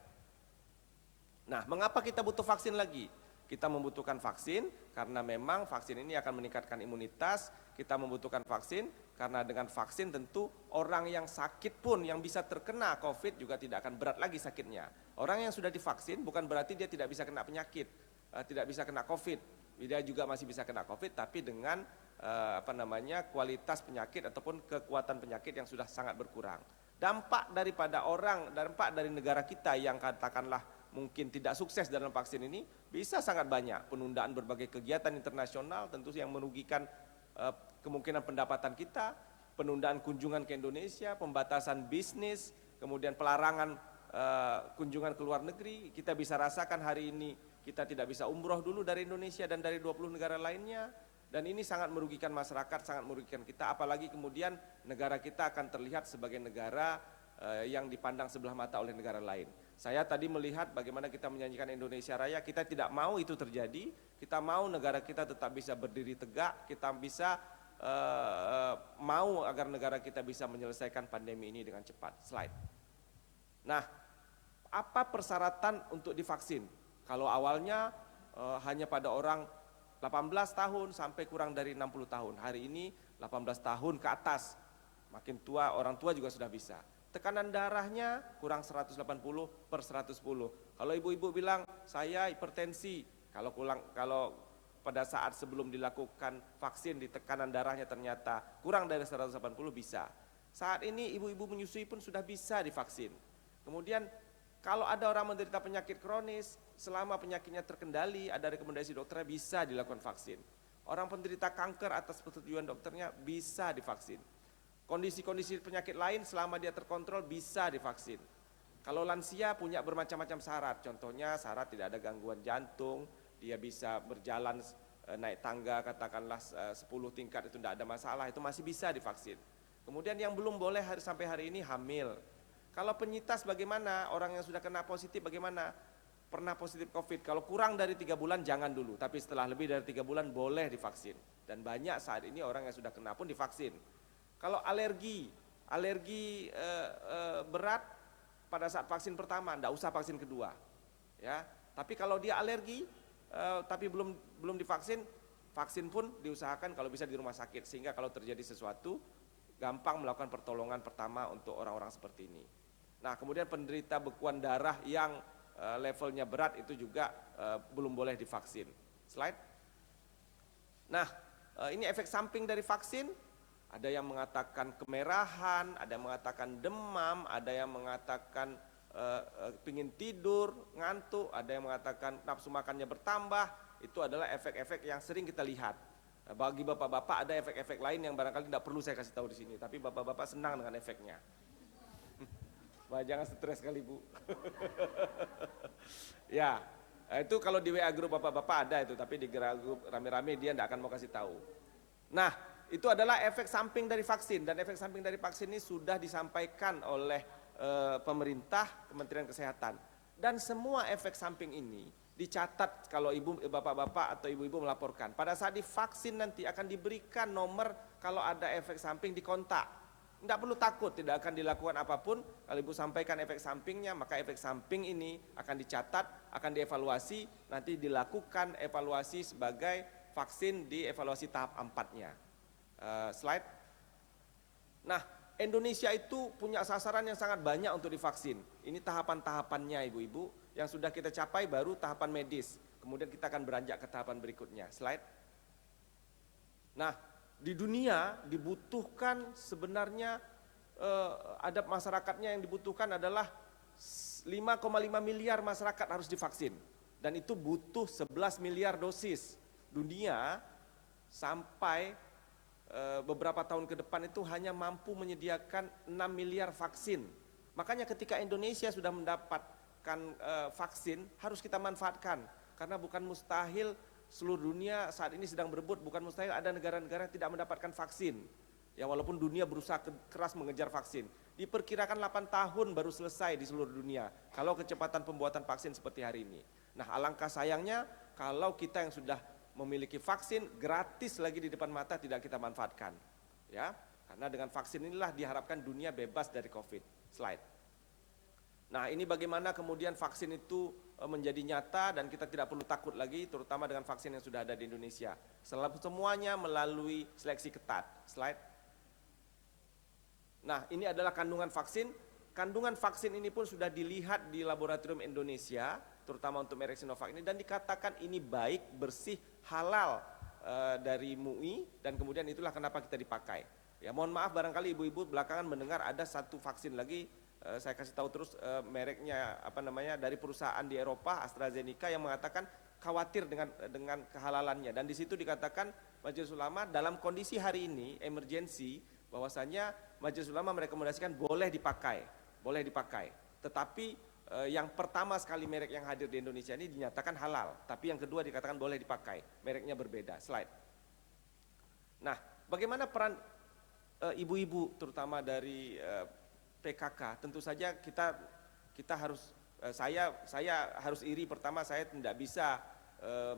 Nah, mengapa kita butuh vaksin lagi? Kita membutuhkan vaksin karena memang vaksin ini akan meningkatkan imunitas. Kita membutuhkan vaksin karena dengan vaksin tentu orang yang sakit pun yang bisa terkena COVID juga tidak akan berat lagi sakitnya. Orang yang sudah divaksin bukan berarti dia tidak bisa kena penyakit, tidak bisa kena COVID. Dia juga masih bisa kena COVID tapi dengan kualitas penyakit ataupun kekuatan penyakit yang sudah sangat berkurang. Dampak dari negara kita yang katakanlah mungkin tidak sukses dalam vaksin ini bisa sangat banyak. Penundaan berbagai kegiatan internasional tentu yang merugikan kemungkinan pendapatan kita, penundaan kunjungan ke Indonesia, pembatasan bisnis, kemudian pelarangan kunjungan ke luar negeri. Kita bisa rasakan hari ini kita tidak bisa umroh dulu dari Indonesia dan dari 20 negara lainnya. Dan ini sangat merugikan masyarakat, sangat merugikan kita, apalagi kemudian negara kita akan terlihat sebagai negara yang dipandang sebelah mata oleh negara lain. Saya tadi melihat bagaimana kita menyanyikan Indonesia Raya, kita tidak mau itu terjadi, kita mau negara kita tetap bisa berdiri tegak, kita bisa mau agar negara kita bisa menyelesaikan pandemi ini dengan cepat. Slide. Nah, apa persyaratan untuk divaksin? Kalau awalnya hanya pada orang 18 tahun sampai kurang dari 60 tahun. Hari ini 18 tahun ke atas, makin tua, orang tua juga sudah bisa. Tekanan darahnya kurang 180/110. Kalau ibu-ibu bilang saya hipertensi, kalau pada saat sebelum dilakukan vaksin di tekanan darahnya ternyata kurang dari 180 bisa. Saat ini ibu-ibu menyusui pun sudah bisa divaksin. Kemudian kalau ada orang menderita penyakit kronis, selama penyakitnya terkendali, ada rekomendasi dokternya bisa dilakukan vaksin. Orang penderita kanker atas persetujuan dokternya bisa divaksin. Kondisi-kondisi penyakit lain selama dia terkontrol bisa divaksin. Kalau lansia punya bermacam-macam syarat, contohnya syarat tidak ada gangguan jantung, dia bisa berjalan naik tangga katakanlah 10 tingkat itu tidak ada masalah, itu masih bisa divaksin. Kemudian yang belum boleh sampai hari ini hamil. Kalau penyintas bagaimana? Orang yang sudah kena positif bagaimana? Pernah positif COVID, kalau kurang dari 3 bulan jangan dulu, tapi setelah lebih dari 3 bulan boleh divaksin. Dan banyak saat ini orang yang sudah kena pun divaksin. Kalau alergi berat pada saat vaksin pertama, tidak usah vaksin kedua. Ya, tapi kalau dia alergi tapi belum divaksin, vaksin pun diusahakan kalau bisa di rumah sakit sehingga kalau terjadi sesuatu gampang melakukan pertolongan pertama untuk orang-orang seperti ini. Nah, kemudian penderita bekuan darah yang levelnya berat itu juga belum boleh divaksin. Slide. Nah, ini efek samping dari vaksin. Ada yang mengatakan kemerahan, ada yang mengatakan demam, ada yang mengatakan pingin tidur, ngantuk, ada yang mengatakan nafsu makannya bertambah. Itu adalah efek-efek yang sering kita lihat. Bagi bapak-bapak ada efek-efek lain yang barangkali tidak perlu saya kasih tahu di sini, tapi bapak-bapak senang dengan efeknya. Wah, jangan stres kali Bu. Ya, itu kalau di WA grup bapak-bapak ada itu, tapi di grup rame-rame dia tidak akan mau kasih tahu. Nah, itu adalah efek samping dari vaksin, dan efek samping dari vaksin ini sudah disampaikan oleh pemerintah, Kementerian Kesehatan. Dan semua efek samping ini dicatat kalau bapak-bapak atau ibu-ibu melaporkan. Pada saat divaksin nanti akan diberikan nomor kalau ada efek samping di kontak. Tidak perlu takut, tidak akan dilakukan apapun. Kalau ibu sampaikan efek sampingnya, maka efek samping ini akan dicatat, akan dievaluasi, nanti dilakukan evaluasi sebagai vaksin di evaluasi tahap 4-nya. Slide. Nah, Indonesia itu punya sasaran yang sangat banyak untuk divaksin. Ini tahapan-tahapannya ibu-ibu, yang sudah kita capai baru tahapan medis. Kemudian kita akan beranjak ke tahapan berikutnya. Slide. Nah, di dunia dibutuhkan sebenarnya ada masyarakatnya yang dibutuhkan adalah 5,5 miliar masyarakat harus divaksin. Dan itu butuh 11 miliar dosis. Dunia sampai beberapa tahun ke depan itu hanya mampu menyediakan 6 miliar vaksin. Makanya ketika Indonesia sudah mendapatkan vaksin, harus kita manfaatkan. Karena bukan mustahil seluruh dunia saat ini sedang berebut, bukan mustahil ada negara-negara yang tidak mendapatkan vaksin. Ya, walaupun dunia berusaha keras mengejar vaksin. Diperkirakan 8 tahun baru selesai di seluruh dunia, kalau kecepatan pembuatan vaksin seperti hari ini. Nah, alangkah sayangnya kalau kita yang sudah memiliki vaksin gratis lagi di depan mata tidak kita manfaatkan, ya, karena dengan vaksin inilah diharapkan dunia bebas dari COVID. Slide. Nah, ini bagaimana kemudian vaksin itu menjadi nyata dan kita tidak perlu takut lagi, terutama dengan vaksin yang sudah ada di Indonesia. Semuanya melalui seleksi ketat. Slide. Nah, ini adalah kandungan vaksin. Kandungan vaksin ini pun sudah dilihat di laboratorium Indonesia, terutama untuk merek Sinovac ini, dan dikatakan ini baik, bersih, halal dari MUI, dan kemudian itulah kenapa kita dipakai. Ya, mohon maaf barangkali ibu-ibu belakangan mendengar ada satu vaksin lagi, saya kasih tahu terus mereknya dari perusahaan di Eropa, AstraZeneca, yang mengatakan khawatir dengan kehalalannya, dan di situ dikatakan Majelis Ulama dalam kondisi hari ini emergensi, bahwasanya Majelis Ulama merekomendasikan boleh dipakai, tetapi yang pertama sekali merek yang hadir di Indonesia ini dinyatakan halal, tapi yang kedua dikatakan boleh dipakai, mereknya berbeda. Slide. Nah, bagaimana peran ibu-ibu terutama dari PKK? Tentu saja kita harus, saya harus iri. Pertama, saya tidak bisa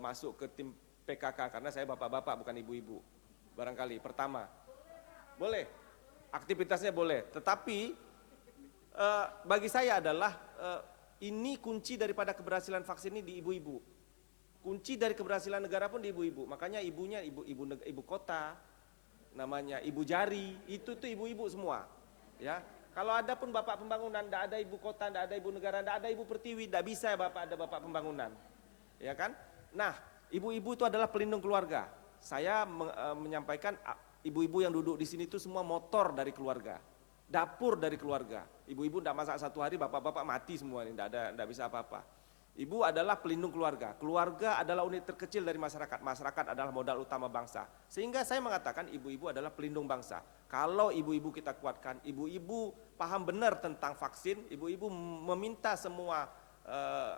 masuk ke tim PKK karena saya bapak-bapak bukan ibu-ibu. Barangkali pertama, boleh, aktivitasnya boleh, tetapi bagi saya adalah ini kunci daripada keberhasilan vaksin ini di ibu-ibu. Kunci dari keberhasilan negara pun di ibu-ibu. Makanya ibunya ibu kota, namanya ibu jari, itu ibu-ibu semua. Ya, kalau ada pun bapak pembangunan, tidak ada ibu kota, tidak ada ibu negara, tidak ada ibu pertiwi, tidak bisa ada bapak pembangunan. Ya kan? Nah, ibu-ibu itu adalah pelindung keluarga. Saya menyampaikan ibu-ibu yang duduk di sini itu semua motor dari keluarga. Dapur dari keluarga. Ibu-ibu tidak masak satu hari, bapak-bapak mati semua, tidak bisa apa-apa. Ibu adalah pelindung keluarga. Keluarga adalah unit terkecil dari masyarakat. Masyarakat adalah modal utama bangsa. Sehingga saya mengatakan ibu-ibu adalah pelindung bangsa. Kalau ibu-ibu kita kuatkan, ibu-ibu paham benar tentang vaksin, ibu-ibu meminta semua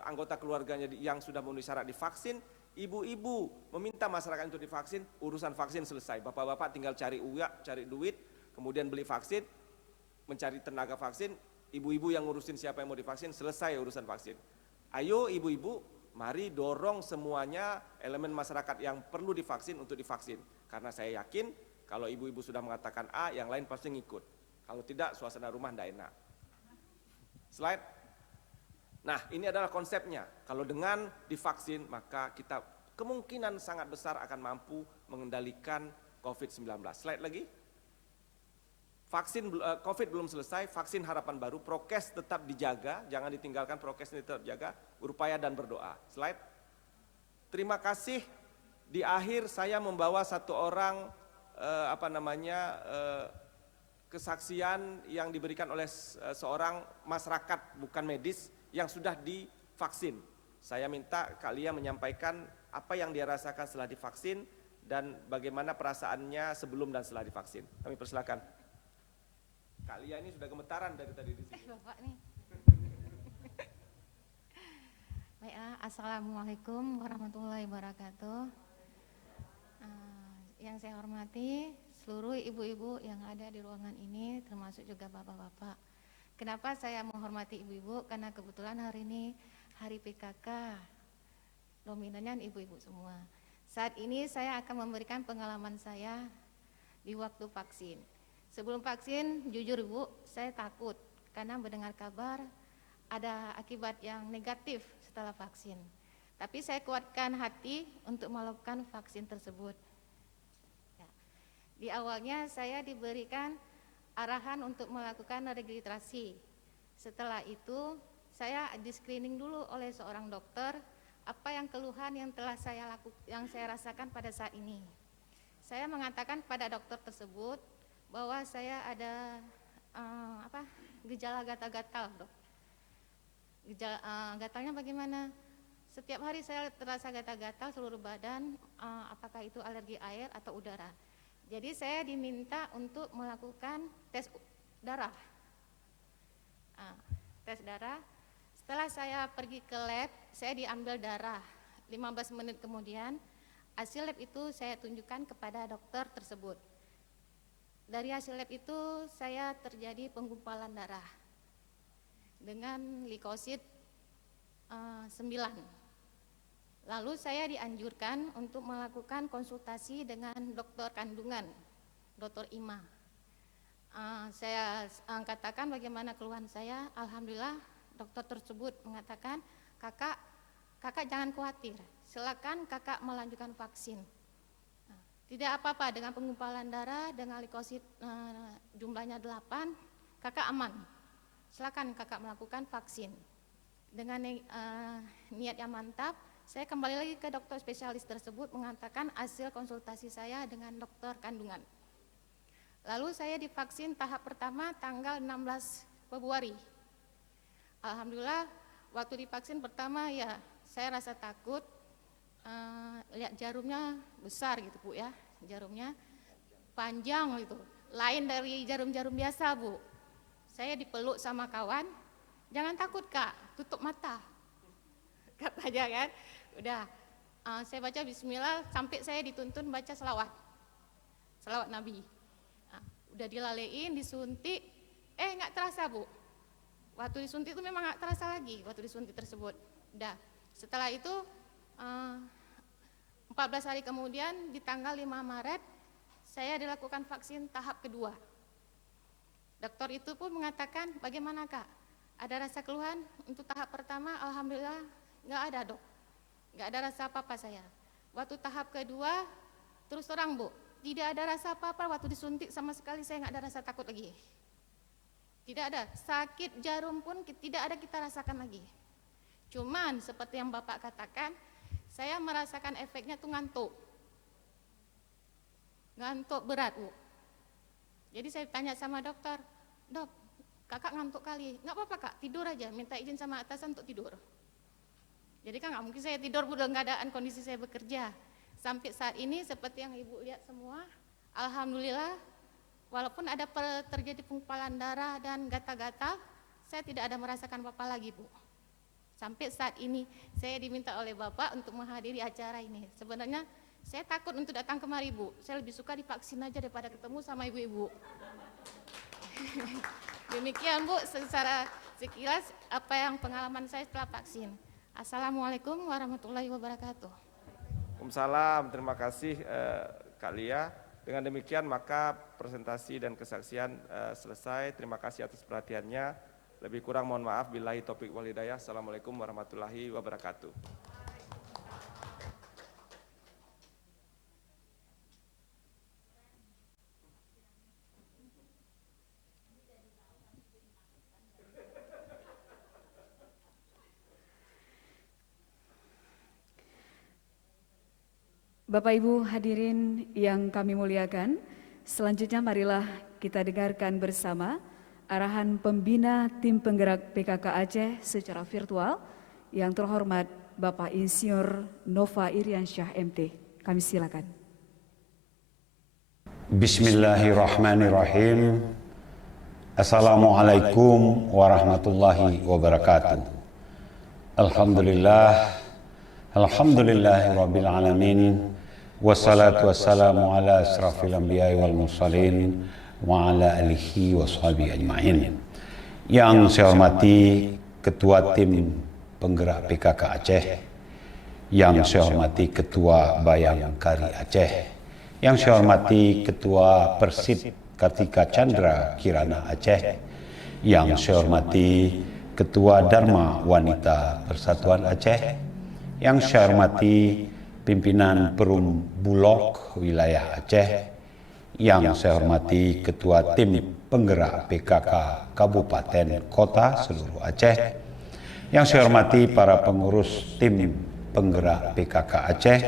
anggota keluarganya yang sudah memenuhi syarat divaksin, ibu-ibu meminta masyarakat untuk divaksin, urusan vaksin selesai. Bapak-bapak tinggal cari uang, cari duit, kemudian beli vaksin, mencari tenaga vaksin, ibu-ibu yang ngurusin siapa yang mau divaksin, selesai urusan vaksin. Ayo ibu-ibu, mari dorong semuanya elemen masyarakat yang perlu divaksin untuk divaksin. Karena saya yakin kalau ibu-ibu sudah mengatakan A, yang lain pasti ngikut. Kalau tidak, suasana rumah tidak enak. Slide. Nah, ini adalah konsepnya. Kalau dengan divaksin, maka kita kemungkinan sangat besar akan mampu mengendalikan COVID-19. Slide lagi. Vaksin COVID belum selesai, vaksin harapan baru, prokes tetap dijaga, jangan ditinggalkan, prokes ini tetap dijaga, berupaya dan berdoa. Slide. Terima kasih. Di akhir saya membawa satu orang kesaksian yang diberikan oleh seorang masyarakat bukan medis yang sudah divaksin. Saya minta kalian menyampaikan apa yang dia rasakan setelah divaksin dan bagaimana perasaannya sebelum dan setelah divaksin. Kami persilakan. Kalian ini sudah gemetaran dari tadi di sini. Bapak nih. Baiklah, assalamualaikum warahmatullahi wabarakatuh. Yang saya hormati seluruh ibu-ibu yang ada di ruangan ini, termasuk juga bapak-bapak. Kenapa saya menghormati ibu-ibu? Karena kebetulan hari ini hari PKK, dominannya ibu-ibu semua. Saat ini saya akan memberikan pengalaman saya di waktu vaksin. Sebelum vaksin, jujur Bu, saya takut karena mendengar kabar ada akibat yang negatif setelah vaksin. Tapi saya kuatkan hati untuk melakukan vaksin tersebut. Ya. Di awalnya saya diberikan arahan untuk melakukan registrasi. Setelah itu saya di screening dulu oleh seorang dokter apa yang keluhan yang telah yang saya rasakan pada saat ini. Saya mengatakan pada dokter tersebut bahwa saya ada gejala gatal-gatal, Dok. Gatalnya bagaimana? Setiap hari saya terasa gatal-gatal seluruh badan, apakah itu alergi air atau udara. Jadi saya diminta untuk melakukan tes darah. Tes darah, setelah saya pergi ke lab, saya diambil darah. 15 menit kemudian, hasil lab itu saya tunjukkan kepada dokter tersebut. Dari hasil lab itu saya terjadi penggumpalan darah dengan leukosit 9. Lalu saya dianjurkan untuk melakukan konsultasi dengan dokter kandungan, Dr. Ima. Saya katakan bagaimana keluhan saya. Alhamdulillah dokter tersebut mengatakan, kakak jangan khawatir, silakan kakak melanjutkan vaksin. Tidak apa-apa dengan penggumpalan darah, dengan leukosit jumlahnya 8, kakak aman. Silakan kakak melakukan vaksin. Dengan niat yang mantap, saya kembali lagi ke dokter spesialis tersebut mengatakan hasil konsultasi saya dengan dokter kandungan. Lalu saya divaksin tahap pertama tanggal 16 Februari. Alhamdulillah waktu divaksin pertama ya saya rasa takut, lihat jarumnya besar gitu Bu ya, jarumnya panjang gitu, lain dari jarum-jarum biasa Bu. Saya dipeluk sama kawan, jangan takut Kak, tutup mata, katanya kan. Udah, saya baca bismillah sampai saya dituntun baca selawat Nabi. Udah dilalein, disuntik, nggak terasa Bu. Waktu disuntik itu memang nggak terasa lagi, waktu disuntik tersebut. Udah, setelah itu 14 hari kemudian di tanggal 5 Maret saya dilakukan vaksin tahap kedua. Dokter itu pun mengatakan, bagaimana Kak? Ada rasa keluhan? Untuk tahap pertama alhamdulillah nggak ada Dok. Nggak ada rasa apa-apa saya. Waktu tahap kedua, terus terang Bu, tidak ada rasa apa-apa. Waktu disuntik sama sekali saya nggak ada rasa takut lagi. Tidak ada, sakit jarum pun tidak ada kita rasakan lagi. Cuman seperti yang Bapak katakan, saya merasakan efeknya tuh ngantuk. Ngantuk berat Bu. Jadi saya tanya sama dokter, Dok, kakak ngantuk kali. Nggak apa-apa Kak, tidur aja, minta izin sama atasan untuk tidur. Jadi kan nggak mungkin saya tidur dalam keadaan kondisi saya bekerja. Sampai saat ini seperti yang Ibu lihat semua, alhamdulillah walaupun ada terjadi penggumpalan darah dan gatal-gatal, saya tidak ada merasakan apa-apa lagi Bu. Sampai saat ini saya diminta oleh Bapak untuk menghadiri acara ini. Sebenarnya saya takut untuk datang kemari Bu, saya lebih suka divaksin aja daripada ketemu sama ibu-ibu. Demikian Bu, secara sekilas apa yang pengalaman saya setelah vaksin. Assalamualaikum warahmatullahi wabarakatuh. Waalaikumsalam, terima kasih Kak Lia. Dengan demikian maka presentasi dan kesaksian selesai. Terima kasih atas perhatiannya. Lebih kurang mohon maaf. Billahi taufiq wal hidayah. Assalamualaikum warahmatullahi wabarakatuh. Bapak Ibu hadirin yang kami muliakan, selanjutnya marilah kita dengarkan bersama arahan pembina tim penggerak PKK Aceh secara virtual yang terhormat Bapak Insinyur Nova Iriansyah MT. Kami silakan. Bismillahirrahmanirrahim. Assalamualaikum warahmatullahi wabarakatuh. Alhamdulillahirabbil alamin. wassalatu wassalamu ala asrafil anbiya'i wal mursalin wa ala alihi wa sahbihi ajma'in. Yang saya hormati Ketua Tim Penggerak PKK Aceh, yang saya hormati Ketua Bayangkari Aceh, yang saya hormati Ketua Persit Kartika Chandra Kirana Aceh, yang saya hormati Ketua Dharma Wanita Persatuan Aceh, yang saya hormati pimpinan Perum Bulog Wilayah Aceh, yang saya hormati Ketua Tim Penggerak PKK Kabupaten Kota seluruh Aceh, yang saya hormati para pengurus Tim Penggerak PKK Aceh,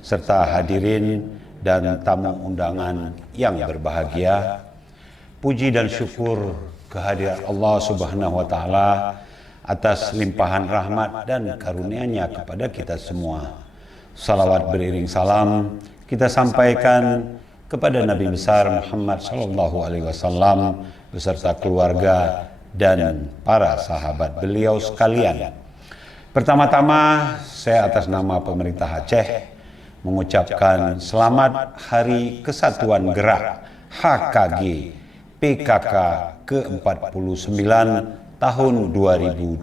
serta hadirin dan tamu undangan yang berbahagia. Puji dan syukur kehadirat Allah Subhanahu wa Ta'ala atas limpahan rahmat dan karunia-Nya kepada kita semua. Salawat beriring salam kita sampaikan kepada Nabi besar Muhammad sallallahu alaihi wasallam beserta keluarga dan para sahabat beliau sekalian. Pertama-tama saya atas nama pemerintah Aceh mengucapkan selamat Hari Kesatuan Gerak HKG PKK ke-49 tahun 2021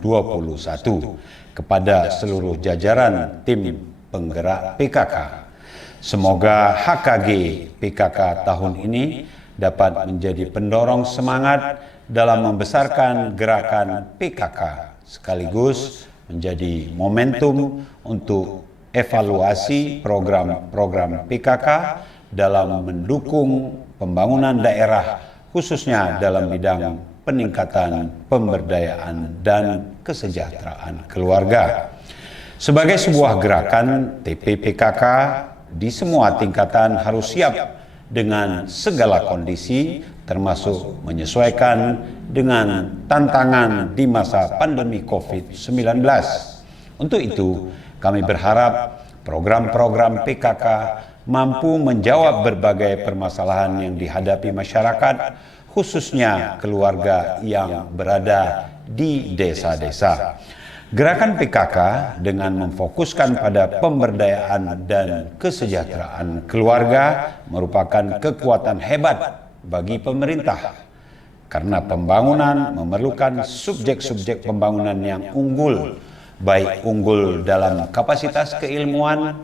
kepada seluruh jajaran tim penggerak PKK. Semoga HKG PKK tahun ini dapat menjadi pendorong semangat dalam membesarkan gerakan PKK, sekaligus menjadi momentum untuk evaluasi program-program PKK dalam mendukung pembangunan daerah, khususnya dalam bidang peningkatan pemberdayaan dan kesejahteraan keluarga. Sebagai sebuah gerakan, TPPKK di semua tingkatan harus siap dengan segala kondisi, termasuk menyesuaikan dengan tantangan di masa pandemi COVID-19. Untuk itu, kami berharap program-program PKK mampu menjawab berbagai permasalahan yang dihadapi masyarakat, khususnya keluarga yang berada di desa-desa. Gerakan PKK dengan memfokuskan pada pemberdayaan dan kesejahteraan keluarga merupakan kekuatan hebat bagi pemerintah, karena pembangunan memerlukan subjek-subjek pembangunan yang unggul, baik unggul dalam kapasitas keilmuan,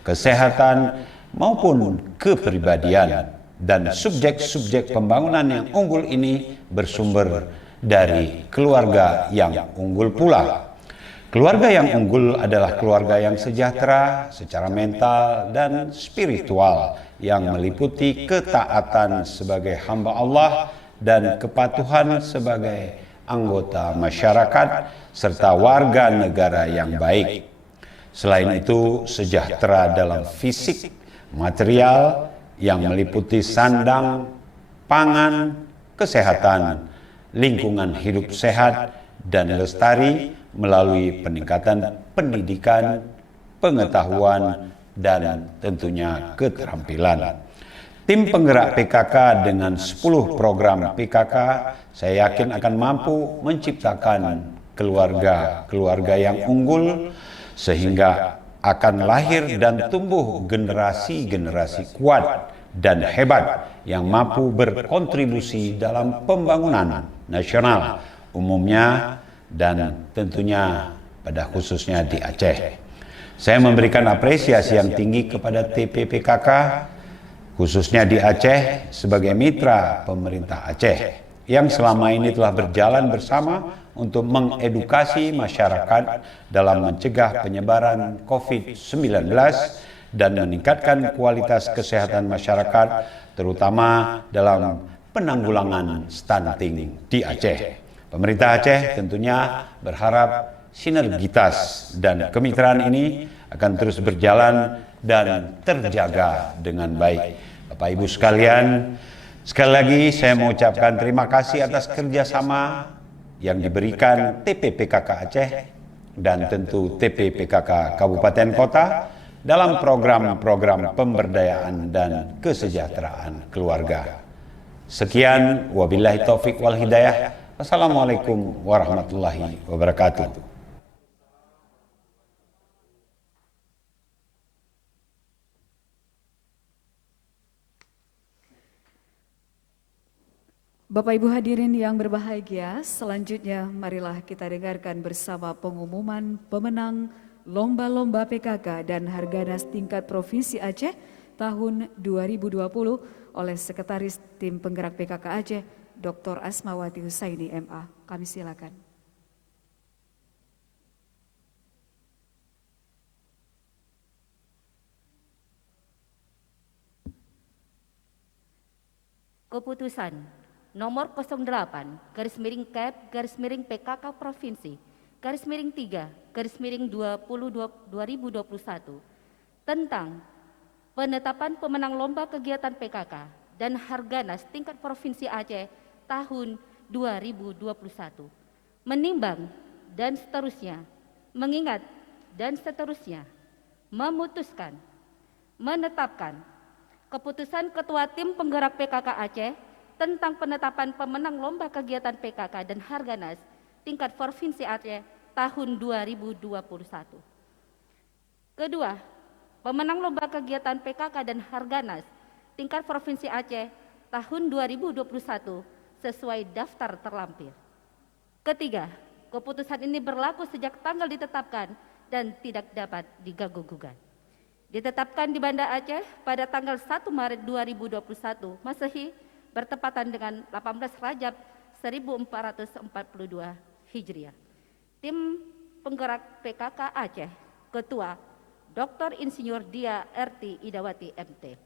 kesehatan, maupun kepribadian. Dan subjek-subjek pembangunan yang unggul ini bersumber dari keluarga yang unggul pula. Keluarga yang unggul adalah keluarga yang sejahtera secara mental dan spiritual, yang meliputi ketaatan sebagai hamba Allah dan kepatuhan sebagai anggota masyarakat serta warga negara yang baik. Selain itu, sejahtera dalam fisik, material, yang meliputi sandang, pangan, kesehatan, lingkungan hidup sehat dan lestari melalui peningkatan pendidikan, pengetahuan, dan tentunya keterampilan. Tim penggerak PKK dengan 10 program PKK, saya yakin akan mampu menciptakan keluarga-keluarga yang unggul, sehingga akan lahir dan tumbuh generasi-generasi kuat dan hebat yang mampu berkontribusi dalam pembangunan nasional umumnya dan tentunya pada khususnya di Aceh. Saya memberikan apresiasi yang tinggi kepada TPPKK khususnya di Aceh sebagai mitra pemerintah Aceh yang selama ini telah berjalan bersama untuk mengedukasi masyarakat dalam mencegah penyebaran COVID-19 dan meningkatkan kualitas kesehatan masyarakat, terutama dalam penanggulangan stunting di Aceh. Pemerintah Aceh tentunya berharap sinergitas dan kemitraan ini akan terus berjalan dan terjaga dengan baik. Bapak Ibu sekalian, sekali lagi saya mengucapkan terima kasih atas kerjasama yang diberikan TPPKK Aceh dan tentu TPPKK Kabupaten Kota dalam program-program pemberdayaan dan kesejahteraan keluarga. Sekian, wabillahi taufik wal hidayah. Wassalamualaikum warahmatullahi wabarakatuh. Bapak Ibu hadirin yang berbahagia, selanjutnya marilah kita dengarkan bersama pengumuman pemenang Lomba-Lomba PKK dan Harganas tingkat Provinsi Aceh tahun 2020 oleh Sekretaris Tim Penggerak PKK Aceh, Dr. Asmawati Husaini MA. Kami silakan. Keputusan nomor 08/KEP/PKK Provinsi /3/2021 tentang penetapan pemenang lomba kegiatan PKK dan Harganas tingkat Provinsi Aceh tahun 2021. Menimbang dan seterusnya, mengingat dan seterusnya, memutuskan, menetapkan keputusan Ketua Tim Penggerak PKK Aceh tentang penetapan pemenang lomba kegiatan PKK dan Harganas tingkat Provinsi Aceh tahun 2021. Kedua, pemenang lomba kegiatan PKK dan Harganas tingkat Provinsi Aceh tahun 2021 sesuai daftar terlampir. Ketiga, keputusan ini berlaku sejak tanggal ditetapkan dan tidak dapat diganggu-gugat. Ditetapkan di Banda Aceh pada tanggal 1 Maret 2021 Masehi bertepatan dengan 18 Rajab 1442 Hijriah. Tim Penggerak PKK Aceh, Ketua Dr. Insinyur Dia RT Idawati MT.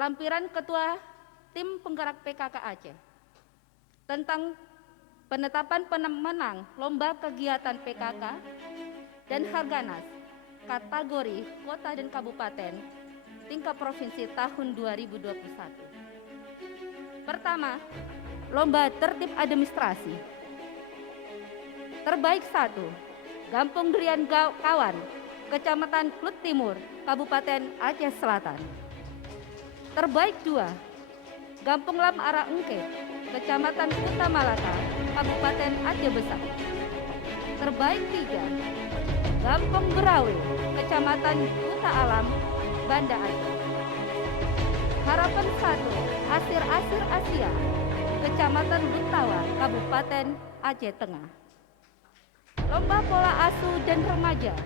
Lampiran Ketua Tim Penggerak PKK Aceh tentang penetapan pemenang lomba kegiatan PKK dan Harganas kategori kota dan kabupaten tingkat provinsi tahun 2021. Pertama, lomba tertib administrasi. Terbaik 1, Gampung Durian Kawan, Kecamatan Klut Timur, Kabupaten Aceh Selatan. Terbaik 2, Gampung Lam Ara Engke, Kecamatan Kuta Malaka, Kabupaten Aceh Besar. Terbaik 3, Gampung Berawe, Kecamatan Kuta Alam, Banda Aceh. Harapan 1, Asir-Asir Asia, Kecamatan Buntawa, Kabupaten Aceh Tengah. Lomba Pola Asuh dan Remaja.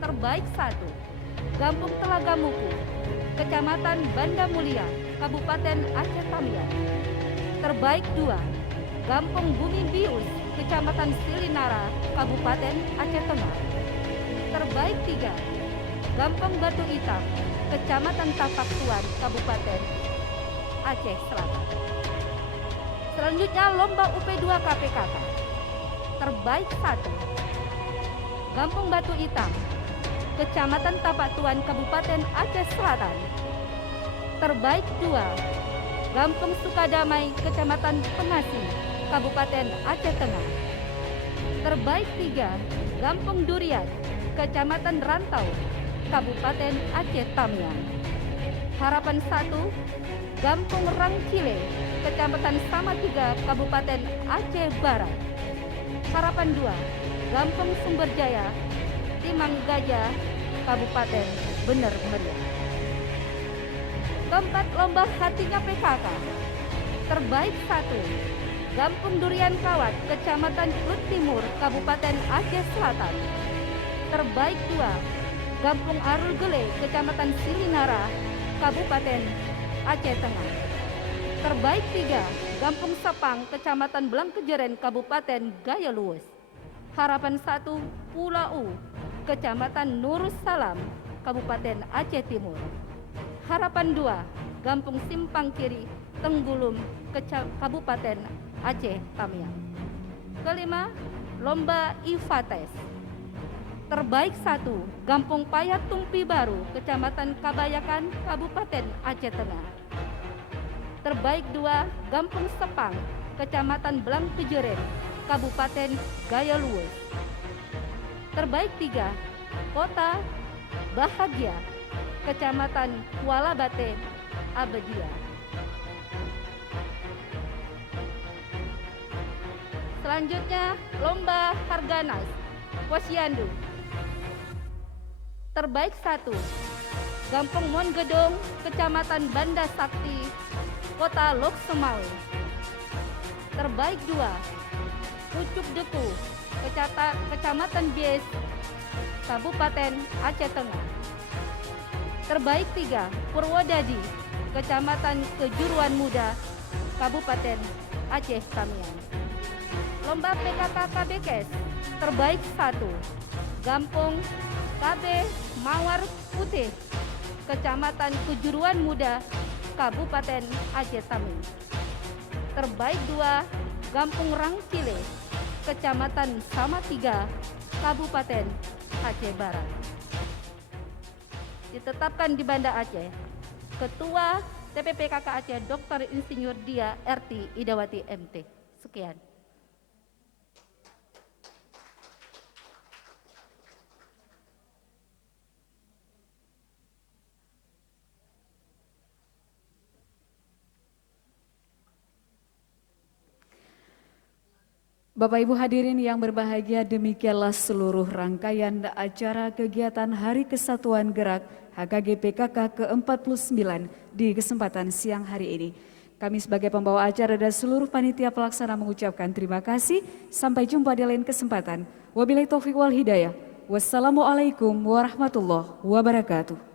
Terbaik 1, Gampung Telaga Muku, Kecamatan Banda Mulia, Kabupaten Aceh Tamiang. Terbaik 2, Gampung Bumi Bius, Kecamatan Silinara, Kabupaten Aceh Tengah. Terbaik 3, Gampung Batu Hitam, Kecamatan Tapak Tuan, Kabupaten Aceh Selatan. Selanjutnya lomba UP2 KPKK. Terbaik 1, Gampung Batu Hitam, Kecamatan Tapak Tuan, Kabupaten Aceh Selatan. Terbaik 2, Gampung Sukadamai, Kecamatan Pengasih, Kabupaten Aceh Tengah. Terbaik 3, Gampung Durian, Kecamatan Rantau, Kabupaten Aceh Tamiang. Harapan 1, Gampung Rangcile, Kecamatan Samatiga, Kabupaten Aceh Barat. Harapan 2, Gampung Sumberjaya, Timang Gajah, Kabupaten Bener Meriah. Keempat, lomba hatinya PKK. Terbaik 1, Gampung Durian Kawat, Kecamatan Klut Timur, Kabupaten Aceh Selatan. Terbaik 2, Gampung Arul Gele, Kecamatan Silinara, Kabupaten Aceh Tengah. Terbaik 3, Gampung Sapang, Kecamatan Blangkejeren, Kabupaten Gaya Luwes. Harapan 1, Pulau, Kecamatan Nurus Salam, Kabupaten Aceh Timur. Harapan 2, Gampung Simpang Kiri, Tenggulum, Kabupaten Aceh Tamiang. Kelima, lomba IFATES. Terbaik 1, Gampung Payat Tumpi Baru, Kecamatan Kabayakan, Kabupaten Aceh Tengah. Terbaik 2, Gampung Sepang, Kecamatan Blangkejeren, Kabupaten Gaya Luwes. Terbaik 3, Kota Bahagia, Kecamatan Kuala Bate, Abedia. Selanjutnya, lomba Harganas, Posyandu. Terbaik 1, Kampung Mongedong, Kecamatan Banda Sakti, Kota Lok Sumawe. Terbaik 2, Pucuk Deku, Kecamatan Bies, Kabupaten Aceh Tengah. Terbaik 3, Purwodadi, Kecamatan Kejuruan Muda, Kabupaten Aceh Tamiang. Lomba PKK KBKes, terbaik 1, Gampong KB Mawar Putih, Kecamatan Kejuruan Muda, Kabupaten Aceh Tamiang. Terbaik 2, Gampung Rangkile, Kecamatan Samatiga, Kabupaten Aceh Barat. Ditetapkan di Banda Aceh, Ketua TPPKK Aceh Dr. Insinyur Dia RT Idawati MT. Sekian. Bapak Ibu hadirin yang berbahagia, demikianlah seluruh rangkaian acara kegiatan Hari Kesatuan Gerak HKG PKK ke-49 di kesempatan siang hari ini. Kami sebagai pembawa acara dan seluruh panitia pelaksana mengucapkan terima kasih. Sampai jumpa di lain kesempatan. Wabillahi taufiq wal hidayah. Wassalamualaikum warahmatullahi wabarakatuh.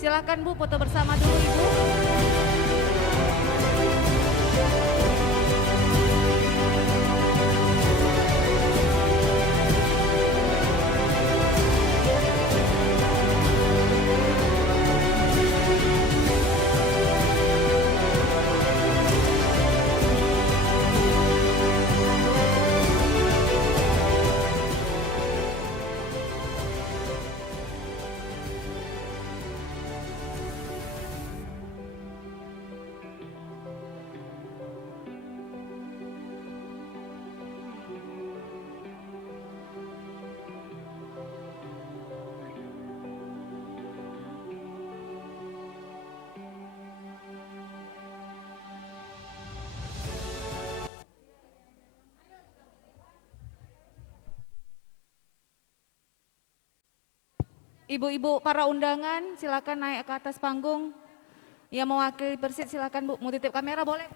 Silakan Bu, foto bersama dulu Ibu. Ibu-ibu para undangan silakan naik ke atas panggung. Yang mewakili Persit silakan Bu, mau titip kamera boleh?